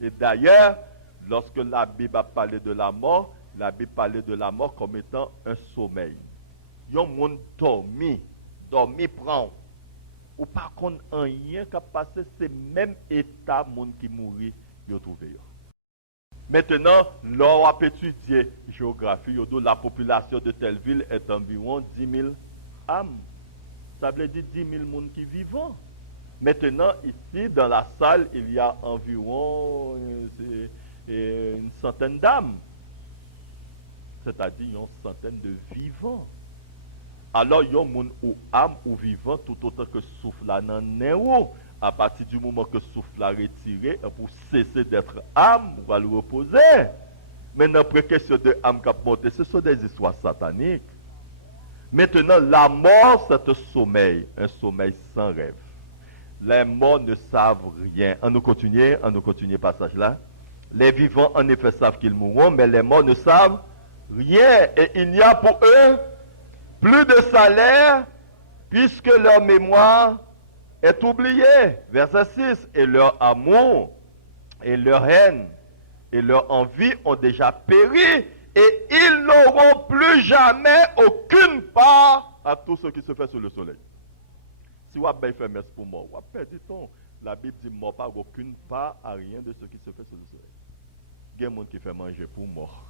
Et d'ailleurs, lorsque la Bible a parlé de la mort parlait de la mort comme étant un sommeil. Il y a un monde dormi prend. Ou par contre, rien qui a passé, c'est le même état monde qui mourit, il a trouvé. Maintenant, l'on a étudié la géographie, la population de telle ville est environ 10 000 âmes. Ça veut dire 10 000 personnes qui vivent. Maintenant, ici, dans la salle, il y a environ une centaine d'âmes. C'est-à-dire une centaine de vivants. Alors, il y a des gens ou âme ou vivant tout autant que souffle là dans le à partir du moment que souffle a retiré, pour cesser d'être âme, on va le reposer. Maintenant, après question de âme qui a monté, ce sont des histoires sataniques. Maintenant, la mort, c'est un sommeil sans rêve. Les morts ne savent rien. On nous continue passage là. Les vivants, en effet, savent qu'ils mourront, mais les morts ne savent rien. Et il n'y a pour eux plus de salaire, puisque leur mémoire est oubliée. Verset 6. Et leur amour, et leur haine, et leur envie ont déjà péri, et ils n'auront plus jamais aucune part à tout ce qui se fait sous le soleil. Si vous avez fait messe pour moi, vous avez perdu ton. La Bible dit mort pas aucune part à rien de ce qui se fait sous le soleil. Il y a des gens qui font manger pour mort.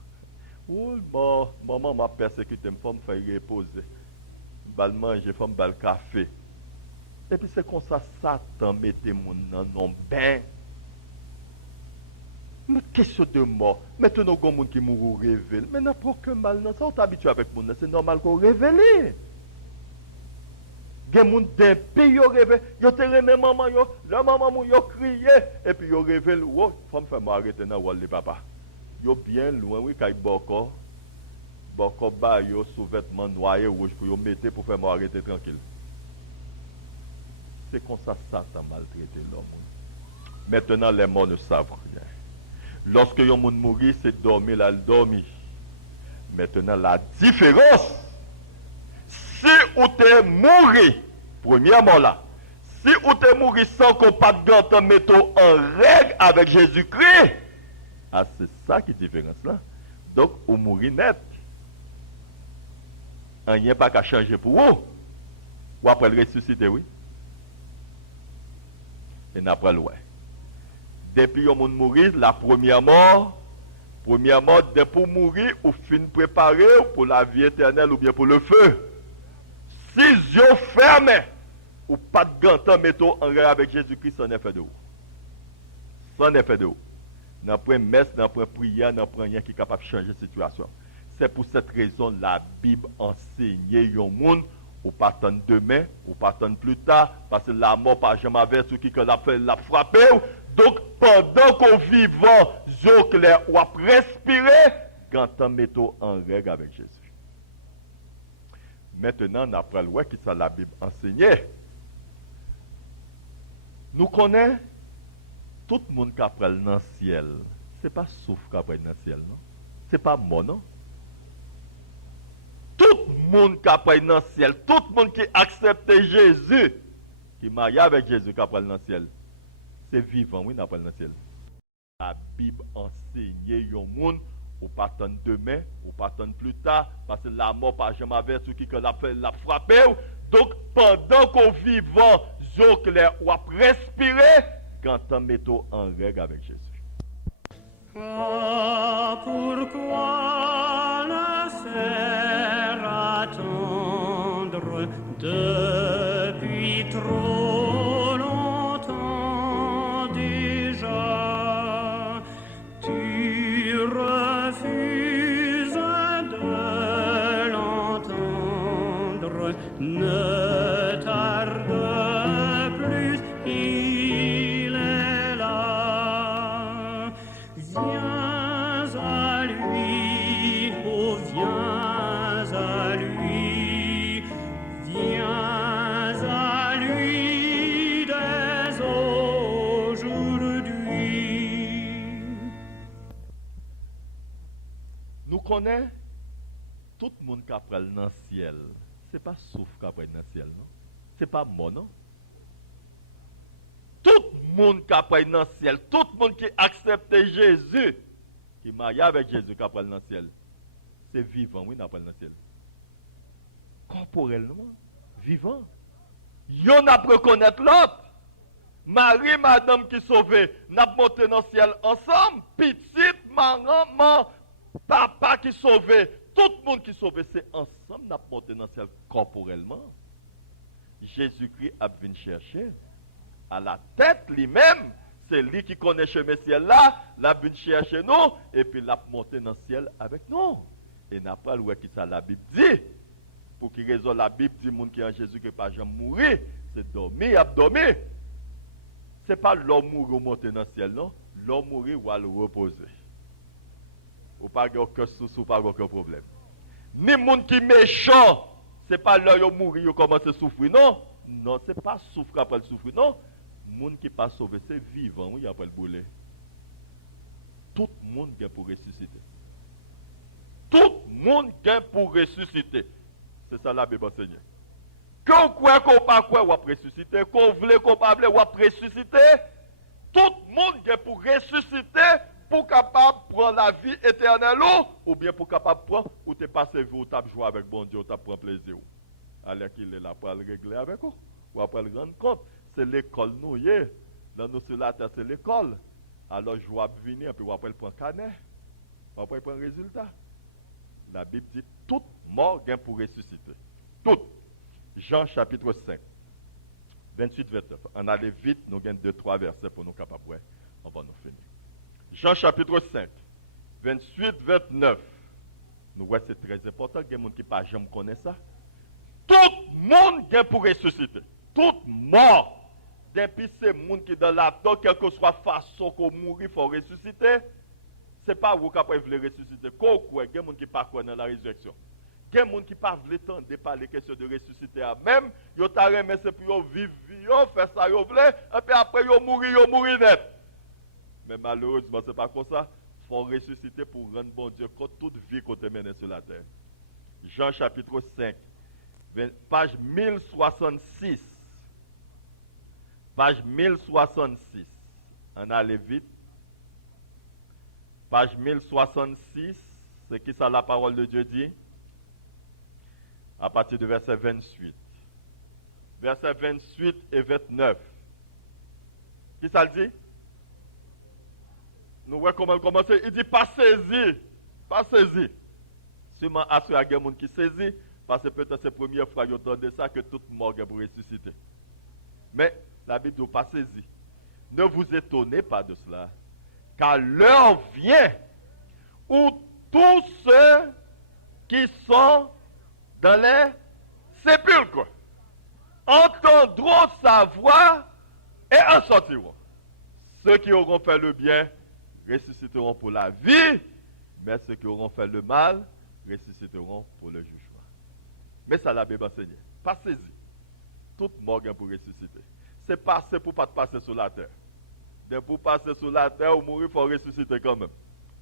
Ou mort, maman m'a persécuté, je me faire reposer. Je vais manger, je vais faire le café. Et puis c'est comme ça, Satan mettait mon nom dans un bain. Mais question de mort. Maintenant, il y a des gens qui mourent révélés. Mais n'a pas aucun mal. Non, ça, on est habitué avec le monde. C'est normal qu'on révèle. Il y a des gens d'un pays qui révèlent. Ils ont aimé maman, la maman, ils ont crié. Et puis ils ont révélé. Oh, il faut me arrêter dans le papa. Ils sont bien loin, oui, quand ils sont beaucoup de sous-vêtements noirs et rouges pour les mettre pour faire m'arrêter tranquille. C'est comme ça Satan maltraité l'homme. Maintenant, les morts ne savent rien. Lorsque les gens mourir, c'est dormir, là, dormir. Maintenant, la différence, si vous êtes mort, premièrement là, si vous êtes mort sans qu'on pas de gants mettre en règle avec Jésus-Christ, ah, c'est ça qui est la différence là. Donc, vous mourrez net. Rien pas qu'à changer pour vous. Ou après le ressusciter, oui. Et après le ouais. Depuis que vous mourrez, la première mort, dès pour mourir, ou fin préparé pour la vie éternelle ou bien pour le feu. Si yeux fermés, ou pas de gants, mettons en règle avec Jésus-Christ, ça n'est fait de vous. Ça n'est fait de vous. N'a pas messe, n'a pas prière, n'a pas rien qui est capable de changer la situation. C'est pour cette raison la Bible enseigne au monde, ou pas attendre demain, ou pas attendre plus tard, parce que la mort pas jamais avec ce qui l'a frappé. Donc pendant qu'on vivant, yeux clairs ou à respirer, quand on met en règle avec Jésus. Maintenant, on apprend le qui ça la Bible enseignée. Nous connaissons tout le monde qui apprend dans le ciel. Ce n'est pas souffle qui apprend dans le ciel, non? Ce n'est pas mort, non? monde qui après dans le ciel, tout le monde qui accepte Jésus, qui marie avec Jésus qui après dans le ciel, c'est vivant, oui, après dans le ciel. La Bible enseigne au monde, ou pas attendre demain, ou pas attendre plus tard, parce que la mort pas jamais averti qui l'a frappé. Donc pendant qu'on vivant, yo clair ou à respirer, quand on met en règle avec Jésus. Ah, pourquoi le faire attendre depuis trop longtemps déjà? Tu refuses de l'entendre, ne tarde plus, il est là. Viens à lui, oh viens à lui, viens à lui dès aujourd'hui. Nous connaissons tout le monde qui a pris dans le ciel. Ce n'est pas souffle qui a pris dans le ciel, non? Ce n'est pas mort, non? Tout le monde qui a pris dans le ciel, tout le monde qui accepte Jésus, qui est marié avec Jésus qui a pris dans le ciel, c'est vivant, oui, qui a pris dans le ciel. Corporellement, vivant. Yon a reconnaître l'autre. Marie, madame qui sauvée, n'a monté dans le ciel ensemble. Petite, maman, papa qui sauvé, tout le monde qui sauvé, c'est ensemble n'a monté dans le ciel corporellement. Jésus-Christ a venu chercher à la tête lui-même. C'est lui qui connaît ce ciel là, l'a venu chercher nous, et puis l'a monté dans le ciel avec nous. Et n'a pas le qui ça la Bible dit. Pour qui raison la Bible dit monde qui est en Jésus qui pas jamais mourir, c'est dormir, a dormir. C'est pas l'homme mourir monter dans le ciel, non. L'homme mourir ou à le reposer. Ou pas aucun souci, ou pas aucun problème. Ni monde qui méchant, c'est pas l'homme mourir ou commence à souffrir, non. Non, c'est pas souffrir après le souffrir, non. Monde qui pas sauvé, c'est vivant, oui, après le boulet. Tout le monde vient pour ressusciter. Tout le monde vient pour ressusciter. C'est ça la Bible enseigne. Qu'on croit qu'on pas croit, ou à ressusciter, qu'on voulait qu'on pas voulait, ou à ressusciter, tout le monde vient pour ressusciter, pour capable prendre la vie éternelle, ou bien pour capable prendre, ou te passer vous, ou t'as joué avec bon Dieu, ou t'as prendre plaisir. Alors qu'il est là pour le régler avec vous, ou après le rendre compte. C'est l'école nous, dans nous sur la terre, c'est l'école. Alors je vais venir, puis après il prend canet, après il prend résultat. La Bible dit, toute mort vient pour ressusciter. Tout. Jean chapitre 5, 28-29. On allait vite, nous avons 2-3 versets pour nous capables. On va nous finir. Jean chapitre 5, 28-29. Nous voyons c'est très important. Il y a des gens qui ne pas jamais connaissent ça. Tout le monde vient pour ressusciter. Tout mort. Depuis ces gens qui sont dans la terre, quelle que soit la façon qu'on mourir, il faut ressusciter. Ce n'est pas vous qui voulez ressusciter. Il y a des gens qui ne pas dans la résurrection. Il y a des gens qui ne pas tendre parler question de ressusciter. Même, ils ont remis c'est pour vivre, faire ça, ils veulent, et puis après, ils mourent net. Mais malheureusement, ce n'est pas comme ça. Il faut ressusciter pour rendre bon Dieu compte toute vie qu'on te mène sur la terre. Jean chapitre 5, page 1066. Page 1066. On allait vite. Page 1066. C'est qui ça la parole de Dieu dit? À partir du verset 28. Verset 28 et 29. Qui ça le dit? Nous voyons comment commencer. Il dit pas saisi. Pas saisi. Seulement assuré à des gens qui saisit. Parce que peut-être c'est la première fois qu'ils entendent ça que tout mort est pour ressusciter. Mais la Bible ne dit pas saisi. Ne vous étonnez pas de cela. Car l'heure vient où tous ceux qui sont dans les sépulcres entendront sa voix et en sortiront. Ceux qui auront fait le bien ressusciteront pour la vie, mais ceux qui auront fait le mal ressusciteront pour le jugement. Mais ça la Bible enseigne. Pas saisi. Tout mort pour ressusciter. C'est passé pour pas passer sur la terre. De pour passer sur la terre ou mourir, il faut ressusciter quand même.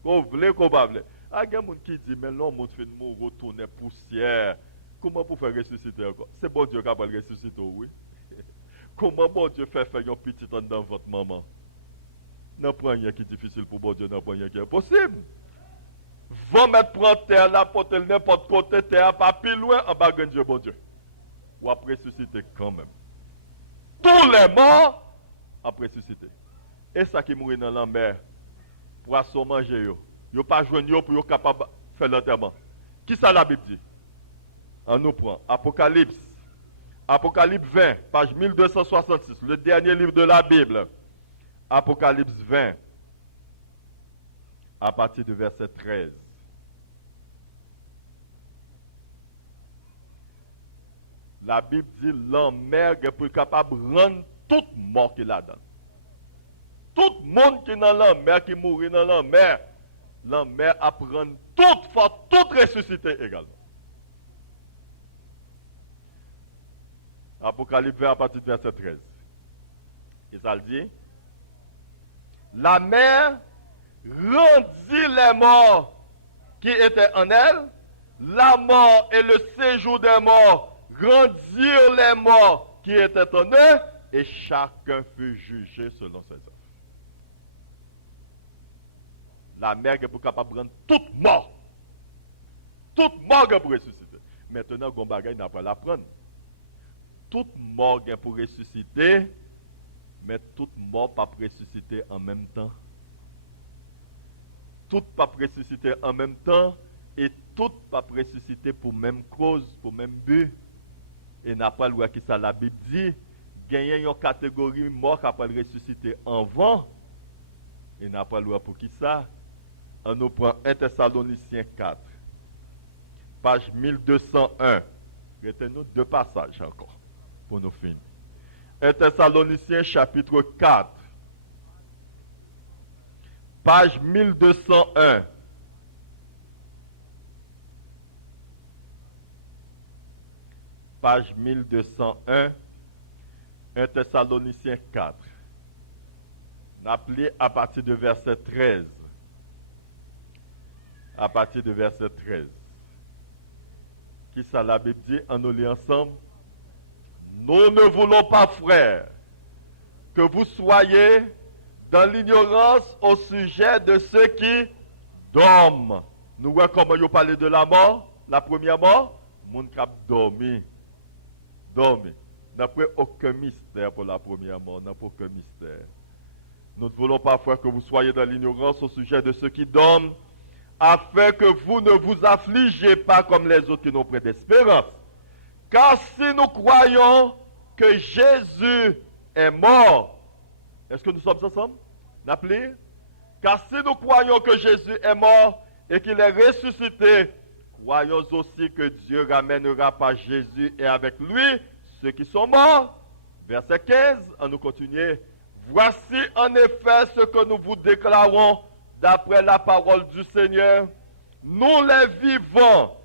Qu'on voulait, qu'on pas voulait. Il y a des gens qui disent, mais l'homme fait mourir, retourner poussière. Comment pour faire ressusciter encore? C'est bon Dieu qui a ressusciter, oui. Comment bon Dieu fait faire un petit temps dans votre maman? Non, pas rien qui est difficile pour bon Dieu, non, pas rien qui est impossible. Va mettre prendre terre là, porter n'importe côté, terre pas plus loin, en bas de Dieu, bon Dieu. Ou après ressusciter quand même. Tous les morts, après ressusciter. Et ça qui mourit dans la mer, poisson manger yo. Yo pas joindre yo pour yo capable faire l'enterrement. Qui ça la Bible dit? On nous prend Apocalypse. Apocalypse 20, page 1266, le dernier livre de la Bible. Apocalypse 20, à partir du verset 13. La Bible dit l'enmer est pour capable de rendre tout mort qui là-dedans. Tout le monde qui est dans l'enmer, qui mourit dans l'enmer apprend toute force, toute ressuscité également. Apocalypse 20 à partir du verset 13. Et ça le dit. La mer rendit les morts qui étaient en elle. La mort et le séjour des morts rendirent les morts qui étaient en eux. Et chacun fut jugé selon ses œuvres. La mer est pour capable de rendre toute mort. Toute mort est pour ressusciter. Maintenant, Gombagay n'a pas l'apprendre. Toute mort est pour ressusciter, mais toute mort pas ressusciter en même temps. Toute pas ressusciter en même temps et toute pas ressusciter pour même cause, pour même but. Et n'a pas le qui ça la Bible dit, gagner une catégorie mort qui pas ressusciter en vent. Et n'a pas le pour qui ça. On nous prend 1 Thessaloniciens 4, page 1201. Retenez-nous deux passages encore pour nous finir. 1 Thessaloniciens chapitre 4, page 1201. Page 1201, 1 Thessaloniciens 4. Appelé à partir du verset 13. À partir du verset 13. Qui ça la Bible dit? En nous lit ensemble. Nous ne voulons pas, frères, que vous soyez dans l'ignorance au sujet de ceux qui dorment. Nous voyons comment ils parlent de la mort, la première mort. Moun kap dormi. Dormi. N'a pas aucun mystère pour la première mort, n'a pas aucun mystère. Nous ne voulons pas, frères, que vous soyez dans l'ignorance au sujet de ceux qui dorment, afin que vous ne vous affligez pas comme les autres qui n'ont pas d'espérance. Car si nous croyons que Jésus est mort, est-ce que nous sommes ensemble? N'appelez? Car si nous croyons que Jésus est mort et qu'il est ressuscité, croyons aussi que Dieu ramènera par Jésus et avec lui ceux qui sont morts. Verset 15, on nous continue. Voici en effet ce que nous vous déclarons d'après la parole du Seigneur. Nous les vivants,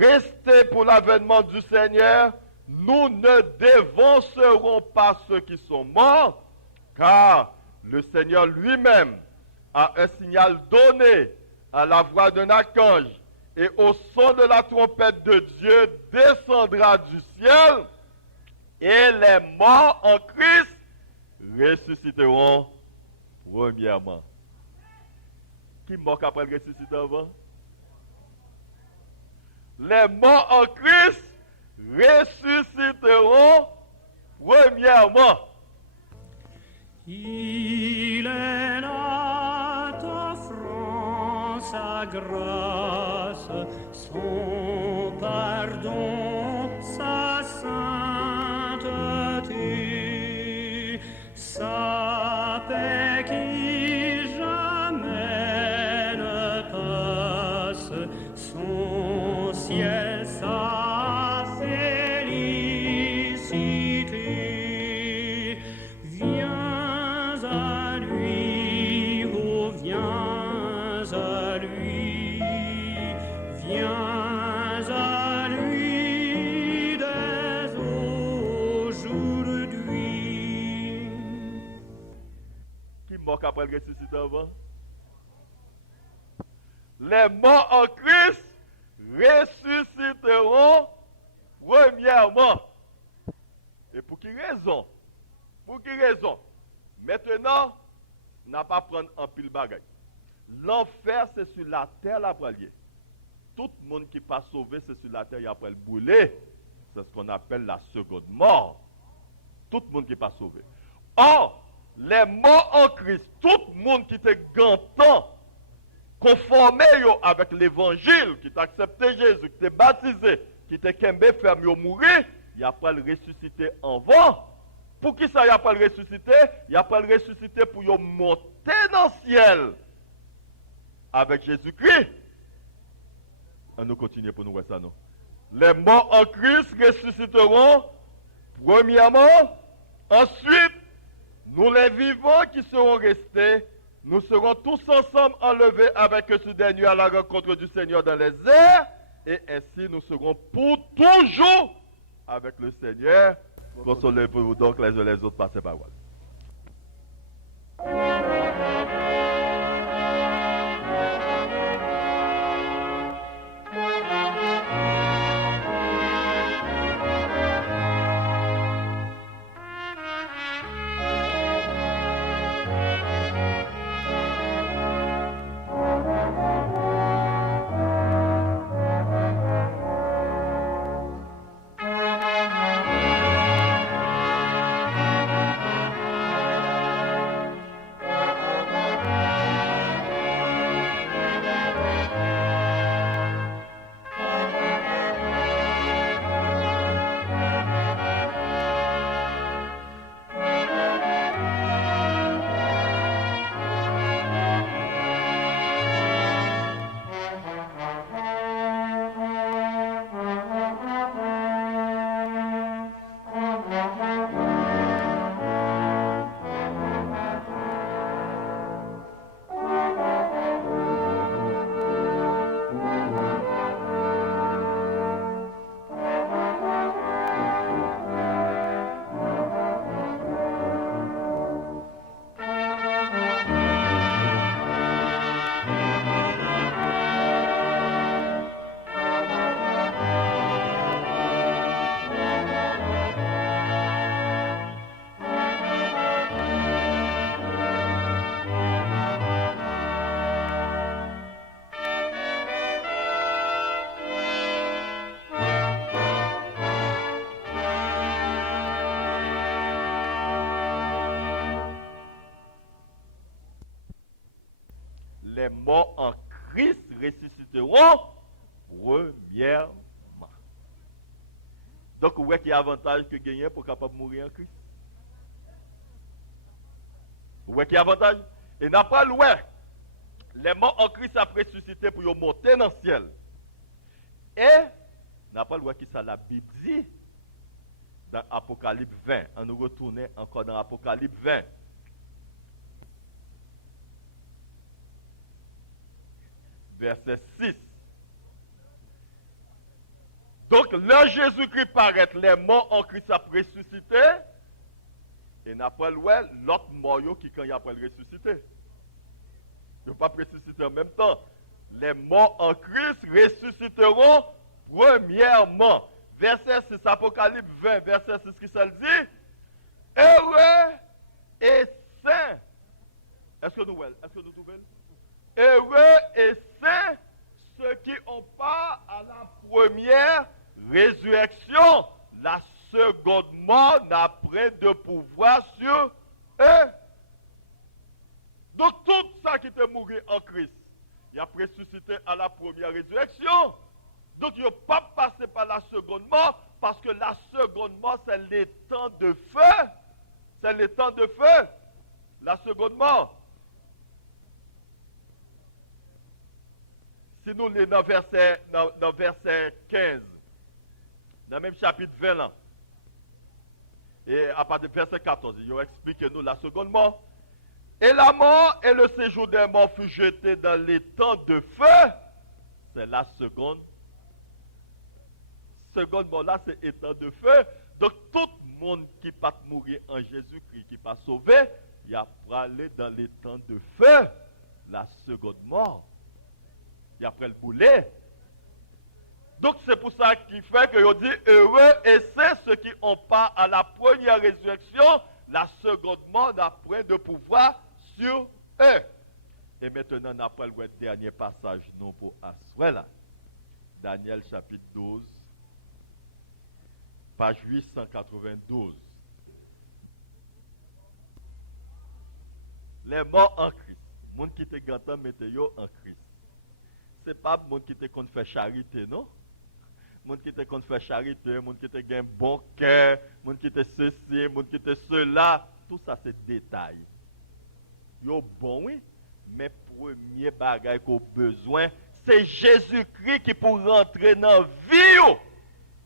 restés pour l'avènement du Seigneur, nous ne dévancerons pas ceux qui sont morts, car le Seigneur lui-même a un signal donné à la voix d'un archange, et au son de la trompette de Dieu descendra du ciel, et les morts en Christ ressusciteront premièrement. Qui mort après ressusciter avant? Les morts en Christ ressusciteront premièrement. Il est là t'offrant sa grâce, son pardon, sa sainteté, sa paix qui jamais ne passe, son ciel, sa félicité. Viens à lui, oh viens à lui, viens à lui dès aujourd'hui. Qui mort après ressusciter avant? Les morts en Christ ressusciteront constamment. Et pour quelle raison? Pour quelle raison? Maintenant, on n'a pas prendre un pile bagaille. L'enfer, c'est sur la terre la lié. Tout le monde qui pas sauvé, c'est sur la terre, il après le brûler. C'est ce qu'on appelle la seconde mort. Tout le monde qui pas sauvé. Or, les morts en Christ, tout le monde qui était gantant, conformé avec l'évangile, qui t'a accepté Jésus, qui t'a baptisé, qui t'a kembe ferme mourir, il a pas le ressusciter en vent. Pour qui ça, il a pas le ressusciter? Il a pas le ressusciter pour y monter dans le ciel avec Jésus-Christ. On nous continue pour nous voir ça, non? Les morts en Christ ressusciteront premièrement, ensuite, nous les vivants qui serons restés, nous serons tous ensemble enlevés avec ce dernier à la rencontre du Seigneur dans les airs, et ainsi nous serons pour toujours avec le Seigneur. Consolez-vous donc les uns les autres par ces paroles. Les morts en Christ ressusciteront premièrement. Donc, où est-ce qu'il y a avantage que gagner pour capable de mourir en Christ? Où est-ce qu'il y a avantage? Et n'a pas loué. Les morts en Christ a ressuscité pour monter dans le ciel. Et n'a pas loué qui ça la Bible dit dans Apocalypse 20. On nous retourne encore dans Apocalypse 20. Verset 6. Donc, là, Jésus-Christ paraît, les morts en Christ a ressuscité, et n'a pas l'autre mort qui, quand il a pas ressuscité. Il ne pas ressusciter en même temps. Les morts en Christ ressusciteront premièrement. Verset 6, Apocalypse 20, verset 6, qui ça le dit? Heureux et saint. Est-ce que nous trouvons? Heureux et saints ceux qui ont part à la première résurrection. La seconde mort n'a point de pouvoir sur eux. Donc tout ça qui était mort en Christ, il a ressuscité à la première résurrection. Donc il n'a pas passé par la seconde mort, parce que la seconde mort, c'est les temps de feu. C'est les temps de feu. La seconde mort. Si nous lisons dans verset 15, dans le même chapitre 20 là, et à partir du verset 14, il explique nous la seconde mort. Et la mort et le séjour des morts fut jeté dans les temps de feu. C'est la seconde. Seconde mort là, c'est état de feu. Donc tout le monde qui pas mourir en Jésus-Christ, qui pas sauvé, il a aller dans les temps de feu. La seconde mort. Et après le boulet. Donc c'est pour ça qu'il fait que je dis heureux et c'est ceux qui ont part à la première résurrection, la seconde mort n'a point de pouvoir sur eux. Et maintenant, on apprend le dernier passage, non pour asseoir là. Daniel chapitre 12, page 892. Les morts en Christ. Les gens qui te gâtent, mettez en Christ. Ce n'est pas les gens qui te compte faire charité, non? Les gens qui te compte faire charité, les gens qui te gagnent bon cœur, les gens qui te ceci, les gens qui te cela. Tout ça, c'est détail. Yo bon, oui. Mais premier bagage qu'on a besoin, c'est Jésus-Christ qui pour rentrer dans la vie,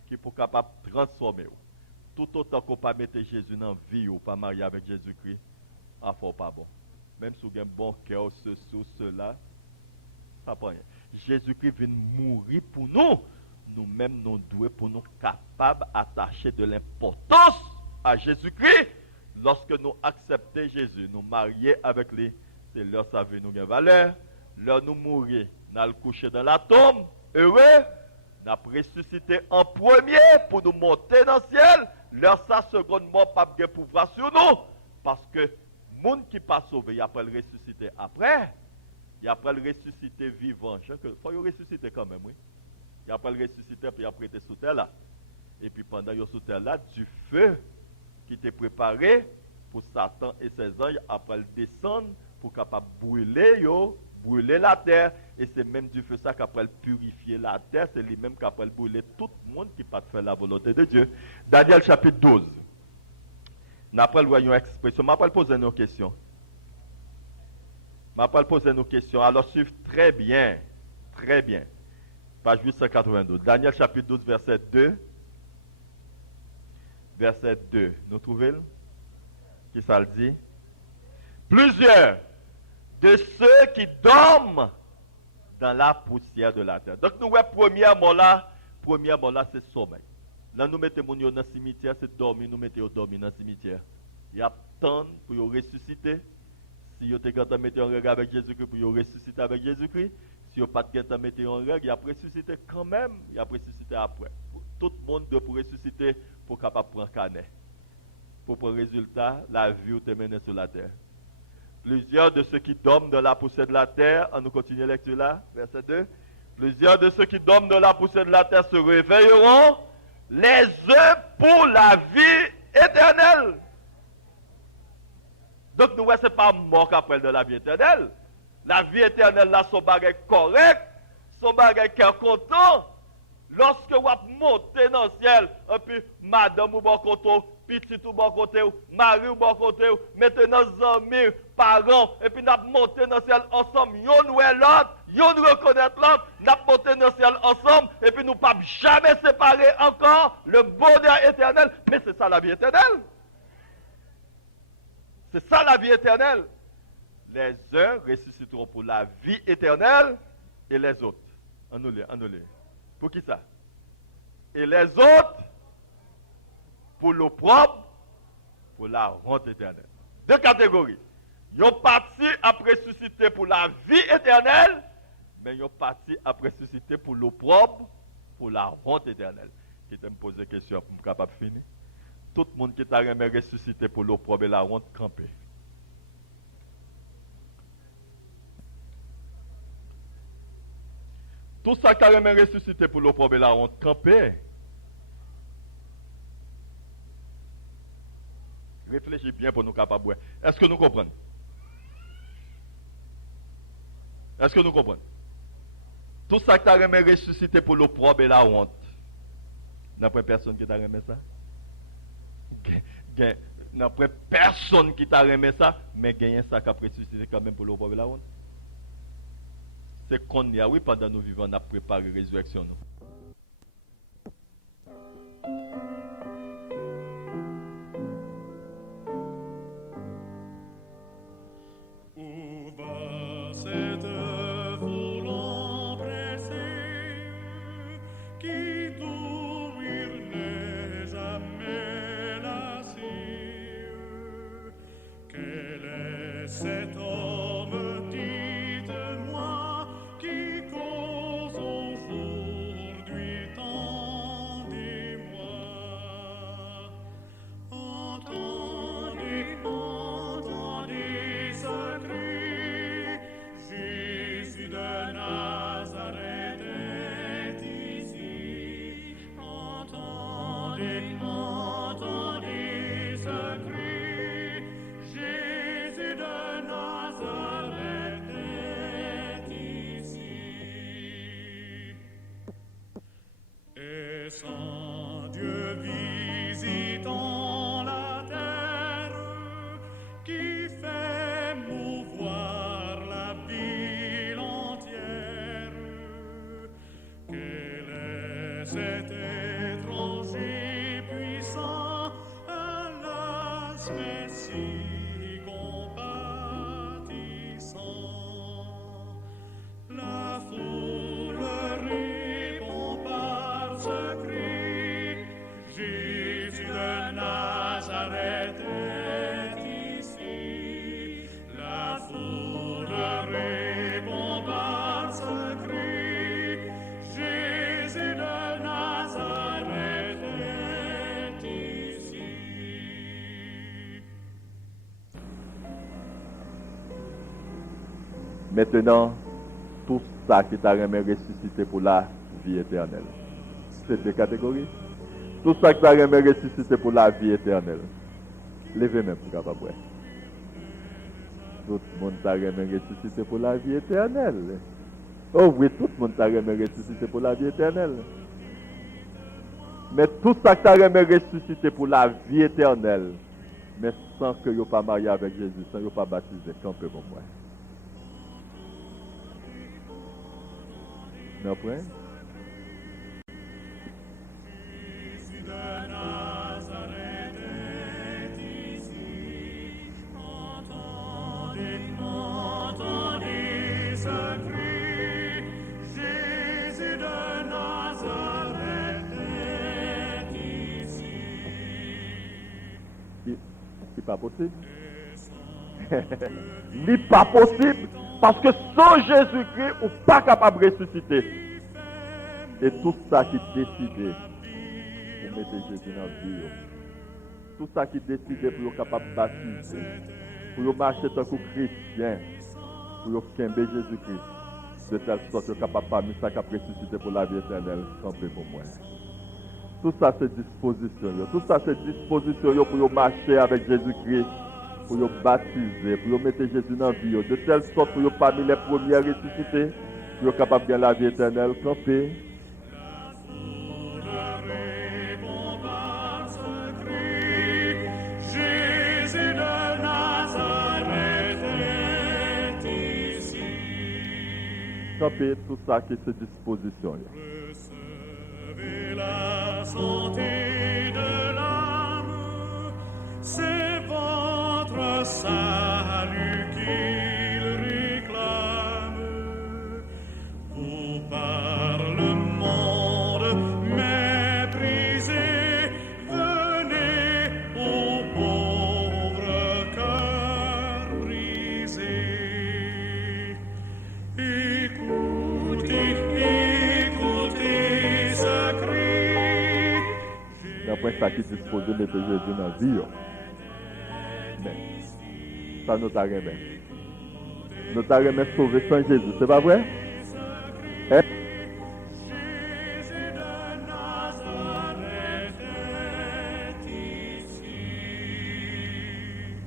qui pour capable de transformer. Tout autant qu'on pas mettre Jésus dans la vie, ou pas marier avec Jésus-Christ, ça ne pas bon. Même si vous avez un bon cœur, ceci ou cela, ça ne pas rien. Jésus-Christ vient mourir pour nous. Nous-mêmes, nous devons pour nous capables d'attacher de l'importance à Jésus-Christ. Lorsque nous acceptons Jésus, nous marions avec lui, c'est leur sa vie nous gagne valeur. Leur nous mourir, nous allons coucher dans la tombe, heureux. Nous avons ressuscité en premier pour nous monter dans le ciel. Leur sa seconde mort pas de pouvoir sur nous. Parce que le monde qui pas sauvé, il a pas le ressuscité après. Il a pas le ressuscité vivant. Il faut le ressusciter quand même, oui. Il a pas le ressuscité puis il a prêté sous terre là. Et puis pendant qu'il est sous terre là, du feu qui était préparé pour Satan et ses anges, après le descendre pour capable brûler la terre. Et c'est même du feu ça qu'après purifier la terre, c'est lui-même qui après brûler tout le monde qui pas faire la volonté de Dieu. Daniel chapitre 12. N'après le voyons expression, m'appelle poser nos questions. M'appelle poser nos questions. Alors suivez très bien. Très bien. Page 892. Daniel chapitre 12, verset 2. Verset 2. Nous trouvons? Qui ça le dit? Plusieurs de ceux qui dorment dans la poussière de la terre. Donc nous voyons premièrement là, c'est sommeil. Là nous mettons mon dans le cimetière, c'est dormir, nous mettons dormir dans le cimetière. Il y a tant pour ressusciter. Si vous avez mis en règle avec Jésus-Christ, pour vous ressusciter avec Jésus-Christ. Si vous n'avez pas mis en règle, il a ressuscité quand même, il a ressuscité après. Tout le monde doit ressusciter pour capable prendre canet. Pour prendre résultat, la vie te mène sur la terre. Plusieurs de ceux qui dorment dans la poussière de la terre, on nous continue la lecture là, verset 2. Plusieurs de ceux qui dorment dans la poussière de la terre se réveilleront, les uns pour la vie éternelle. Donc nous, ce n'est pas mort qu'après de la vie éternelle. La vie éternelle là, son bagage correct, son bagage qui est content. Lorsque vous montez dans le ciel, et puis madame ou bon côté, petit ou bon côté, mari ou bon côté, maintenant amis, parents, et puis nous montez dans le ciel ensemble, yon ou l'autre, yon reconnaître l'autre, nous montez dans le ciel ensemble, et puis nous ne pouvons pas jamais séparer encore le bonheur éternel. Mais c'est ça la vie éternelle. C'est ça la vie éternelle. Les uns ressusciteront pour la vie éternelle et les autres. Annulez. Pour qui ça? Et les autres, pour l'opprobre, pour la honte éternelle. Deux catégories. Ils ont parti à ressusciter pour la vie éternelle, mais ils ont parti à ressusciter pour l'opprobre, pour la honte éternelle. Qui te me pose une question pour me capable de finir. Tout le monde qui t'a ressuscité pour l'opprobre et la honte, campé. Tout ça qui a ressuscité pour l'opprobre et la honte, campé. Réfléchis bien pour nous capables. Est-ce que nous comprenons? Est-ce que nous comprenons? Tout ça qui a ressuscité pour l'opprobre et la honte. N'a pas personne qui t'a remis ça? N'a pas personne qui t'a remis ça, mais gagne ça qui a ressuscité quand même pour l'opprobre et la honte. C'est qu'on y a, oui, pendant nous vivons, on a préparé la résurrection. Où va cette foule empressée qui tourbir les amène assis? Quel est cet homme, dites-moi, qui cause aujourd'hui tant d'émoi? entendez ce cri, Jésus de Nazareth est ici. Et sans Dieu visitant la terre, qui fait mouvoir la ville entière, quel est cet étranger puissant, hélas, mais si compatissant. La foule répond par ce cri, Jésus de Nazareth est ici. La foule répond par ce cri, Jésus de Nazareth est ici. Maintenant, tout ça qui t'a remis ressuscité pour la vie éternelle. C'est deux catégories. Tout ça qui t'a remis ressuscité pour la vie éternelle. Levez même pour capable. Tout le monde t'a remis ressuscité pour la vie éternelle. Oh oui, tout le monde t'a remis ressuscité pour la vie éternelle. Mais tout ça qui t'a remis ressuscité pour la vie éternelle, mais sans que vous pas marié avec Jésus, sans que vous pas baptisé, campez pour moi. Non, point. Jésus de Nazareth est ici. Entendez ce cri. Jésus de Nazareth est ici. C'est pas possible. N'est pas possible parce que sans Jésus-Christ, on n'est pas capable de ressusciter. Et tout ça qui décide pour mettre Jésus dans la vie, tout ça qui décide pour être capable de baptiser, pour marcher tant que chrétien, pour qu'aimer Jésus-Christ, de telle sorte que capable de parmi ça qui a ressuscité pour la vie éternelle, camper pour moi. Tout ça c'est disposition. Tout ça c'est disposition pour marcher avec Jésus-Christ, pour vous baptiser, pour vous mettre Jésus dans la vie, de telle sorte pour vous parmi les premiers ressuscités, pour vous capable de gagner la vie éternelle, camper. Jésus de Nazareth est ici. Camper tout ça qui est à disposition. Recevez la santé de l'âme, c'est votre salut qu'il réclame. Vous par le monde méprisé, venez aux pauvres cœurs brisés. Écoutez ce cri. D'après ça qui est disposé de mettre Jésus dans la vie. Mais ça nous t'a remis. Nous t'a remis sauver sans Jésus, c'est pas vrai? Hein? Jésus de Nazareth est ici.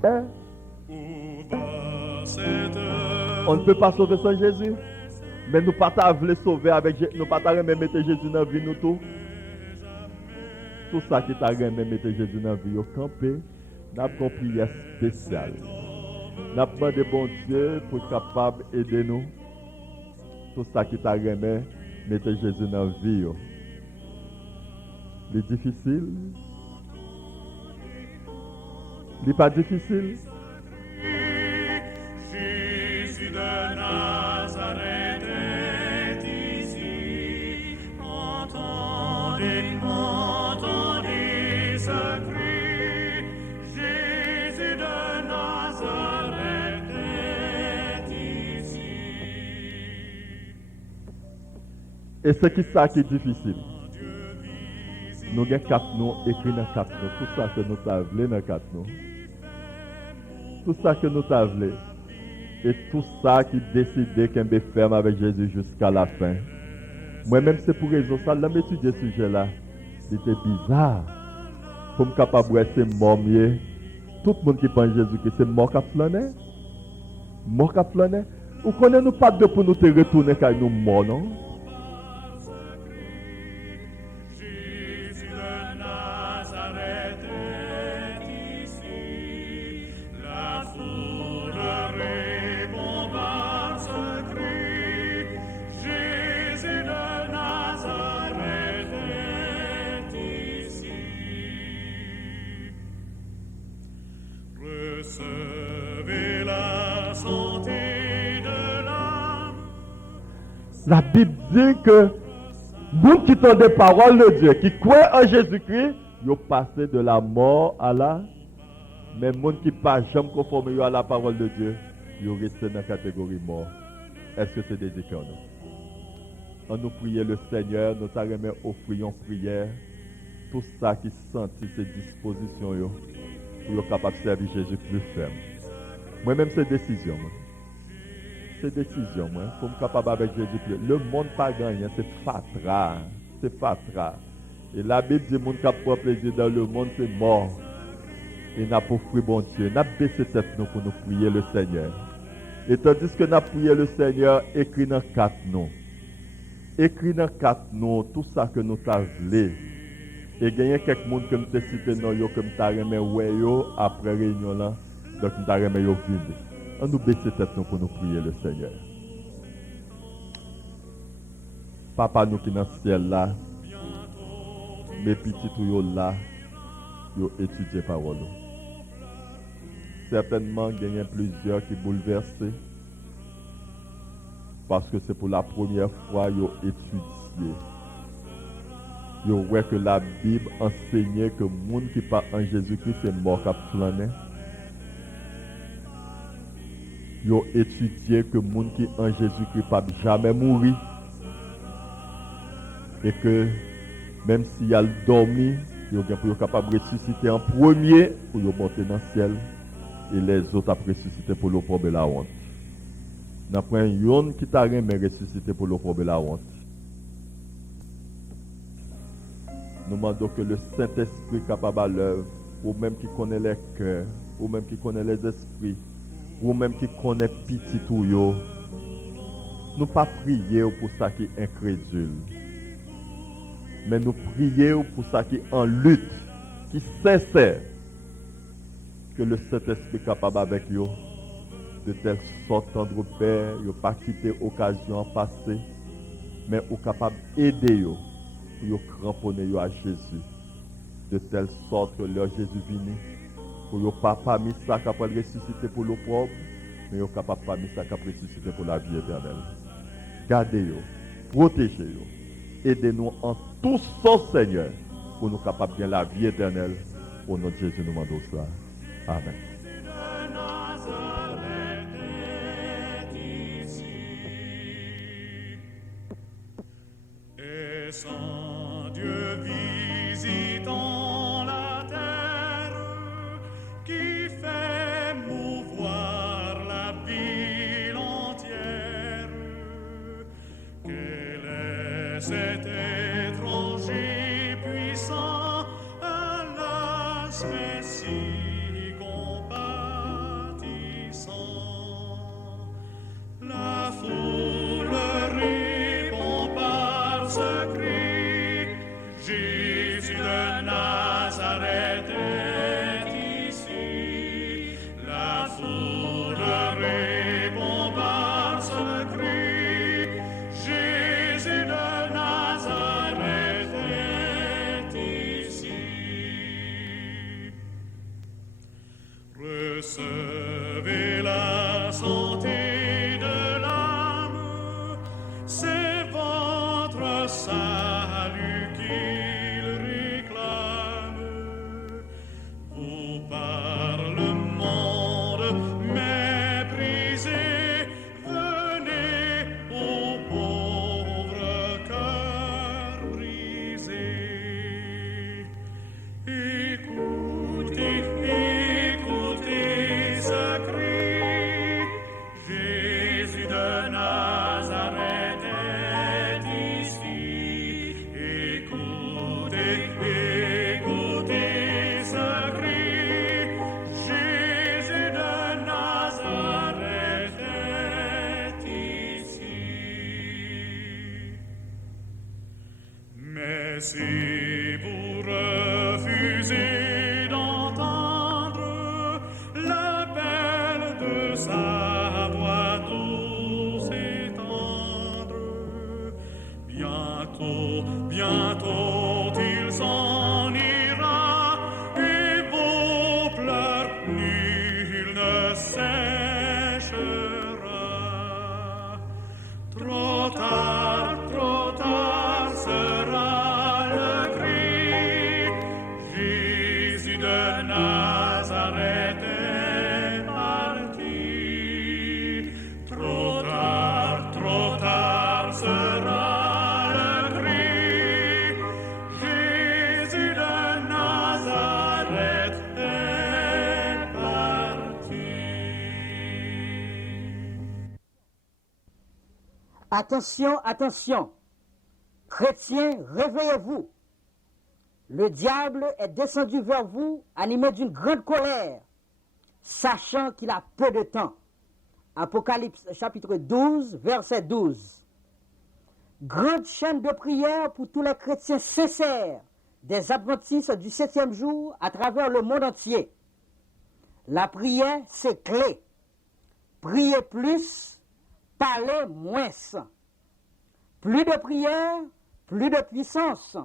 Hein? Où va cette On ne peut pas sauver sans Jésus. Mais nous ne pouvons pas sauver avec Jésus. Nous ne pouvons pas mettre Jésus dans la vie, nous tout. Tout ça qui t'a remis mettre Jésus dans la vie, au campé, nous avons une prière spéciale. Nous avons demandé bon Dieu pour être capable d'aider nous. Tout ça qui t'a remis mettre Jésus dans la vie. C'est difficile. C'est pas difficile. Jésus de Nazareth est ici. Entendez ce cri. Jésus de Nazareth est ici. Et c'est qui ça qui est difficile? Nous avons 4 noms écrits dans 4 noms. Tout ça que nous avons dans 4 noms. Tout ça que nous avons. Et tout ça qui décide qu'on peut faire avec Jésus jusqu'à la fin. Moi-même, c'est pour raison ça, là, m'étudier ce sujet-là. C'était bizarre. pour me capable de rester mort mieux. Tout le monde qui pense Jésus-Christ, c'est mort qui a flâné. Mort qui a flâné. Vous connaissez nous pas de pour nous te retourner car nous morts, non? Jésus de Nazareth est ici. La foule répond par ce cri. Jésus de Nazareth est ici. Recevez la santé de l'âme. La Bible dit que nous qui ont des paroles de Dieu, qui croient en Jésus-Christ, ils ont passé de la mort à la. Mais les gens qui ne sont pas jamais conformés à la parole de Dieu, ils ont resté dans la catégorie mort. Est-ce que c'est dédié en nous? On nous prier le Seigneur, nous t'arrêtons offrir une prière. Tout ça qui sentit ces dispositions pour être capable de servir Jésus plus ferme. Moi-même, c'est décision. C'est décision. Il faut me capable avec Jésus plus. Le monde pas gagné, c'est fatra. C'est fatra. Et la Bible dit, le monde qui prend plaisir dans le monde, c'est mort. Et n'a pas offert bon Dieu. N'a baissé tête nous pour nous prier le Seigneur. Et tandis que nous prié le Seigneur, écrit dans 4 noms. Écrit dans 4 noms tout ça que nous t'avons voulu. Et il y a quelques monde que nous cité dans yo comme t'as remis yo après réunion là. Donc nous t'avons remis yo vide. On nous baisse tête nous pour nous prier le Seigneur. Papa nous qui dans le ciel là. Mes petits tout là. Yo étudier parole. Certainement, il y a plusieurs qui bouleversés parce que c'est pour la première fois qu'ils ont étudié. Ils ont vu que la Bible enseignait que le monde qui parle en Jésus-Christ c'est mort qu'à flâner. Ils ont étudié que le monde qui en Jésus-Christ pas jamais mourir. Et que même s'il a dormi, ils sont capables de ressusciter en premier pour monter dans le ciel. Et les autres ont ressuscité pour l'opprobre et la honte. Nous avons un yon qui t'a mais ressuscité pour l'opprobre et la honte. Nous demandons que le Saint-Esprit capable à l'œuvre, ou même qui connaît les cœurs, ou même qui connaît les esprits, ou même qui connaît petit tout yo, nous pas prier pour ça qui est incrédule. Mais nous prions pour ça qui est en lutte, qui est sincère. Que le Saint-Esprit est capable avec eux, de telle sorte, tendre Père, ils n'ont pas quitté l'occasion passée, mais ils sont capables d'aider eux, pour cramponner à Jésus, de telle sorte que leur Jésus vini, pour ne pas mis ça capable de ressusciter pour l'opprobre, mais ils sont capables de mis ça capable de ressusciter pour la vie éternelle. Gardez-vous, protégez-vous, aidez-nous en tout sens, Seigneur, pour nous capables de gagner la vie éternelle. Au nom de Jésus, nous demandons cela. Amen. Et sans Dieu visitant la terre, qui fait mouvoir la ville entière, quel est cet étranger puissant, Alas, Messie compatissant. La foule répond par ce cri, Jésus de Nazareth est ici. La foule répond par ce cri, Jésus de Nazareth est ici. Recevez la santé de l'âme, c'est votre salut qu'il réclame. Vous par le monde méprisé, venez aux pauvres cœurs brisés. Écoutez, écoutez ce cri, Jésus de Nazareth est ici. Écoutez, écoutez suffisait d'entendre l'appel de sa voix douce et tendre. Bientôt, bientôt il s'en ira, et vos pleurs nul ne séchera. Trop tard sera le cri, Jésus de Nazareth est parti. Trop tard sera le cri, Jésus de Nazareth est parti. Attention, attention. Chrétiens, réveillez-vous. Le diable est descendu vers vous, animé d'une grande colère, sachant qu'il a peu de temps. Apocalypse chapitre 12, verset 12. Grande chaîne de prière pour tous les chrétiens sincères des adventistes du 7e jour à travers le monde entier. La prière, c'est clé. Priez plus, parlez moins. Plus de prière, plus de puissance.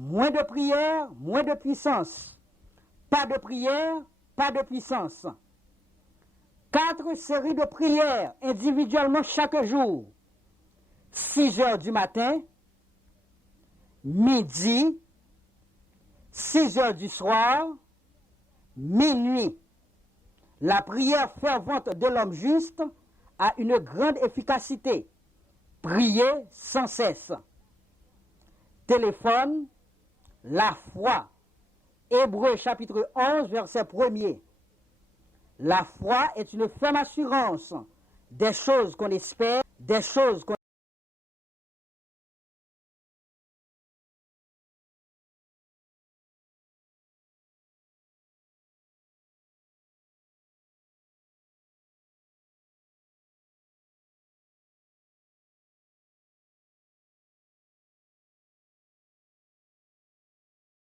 Moins de prière, moins de puissance. Pas de prière, pas de puissance. 4 séries de prières individuellement chaque jour. 6 heures du matin, midi, 6 heures du soir, minuit. La prière fervente de l'homme juste a une grande efficacité. Priez sans cesse. Téléphone, la foi. Hébreux chapitre 11, verset 1er. La foi est une ferme assurance des choses qu'on espère, des choses qu'on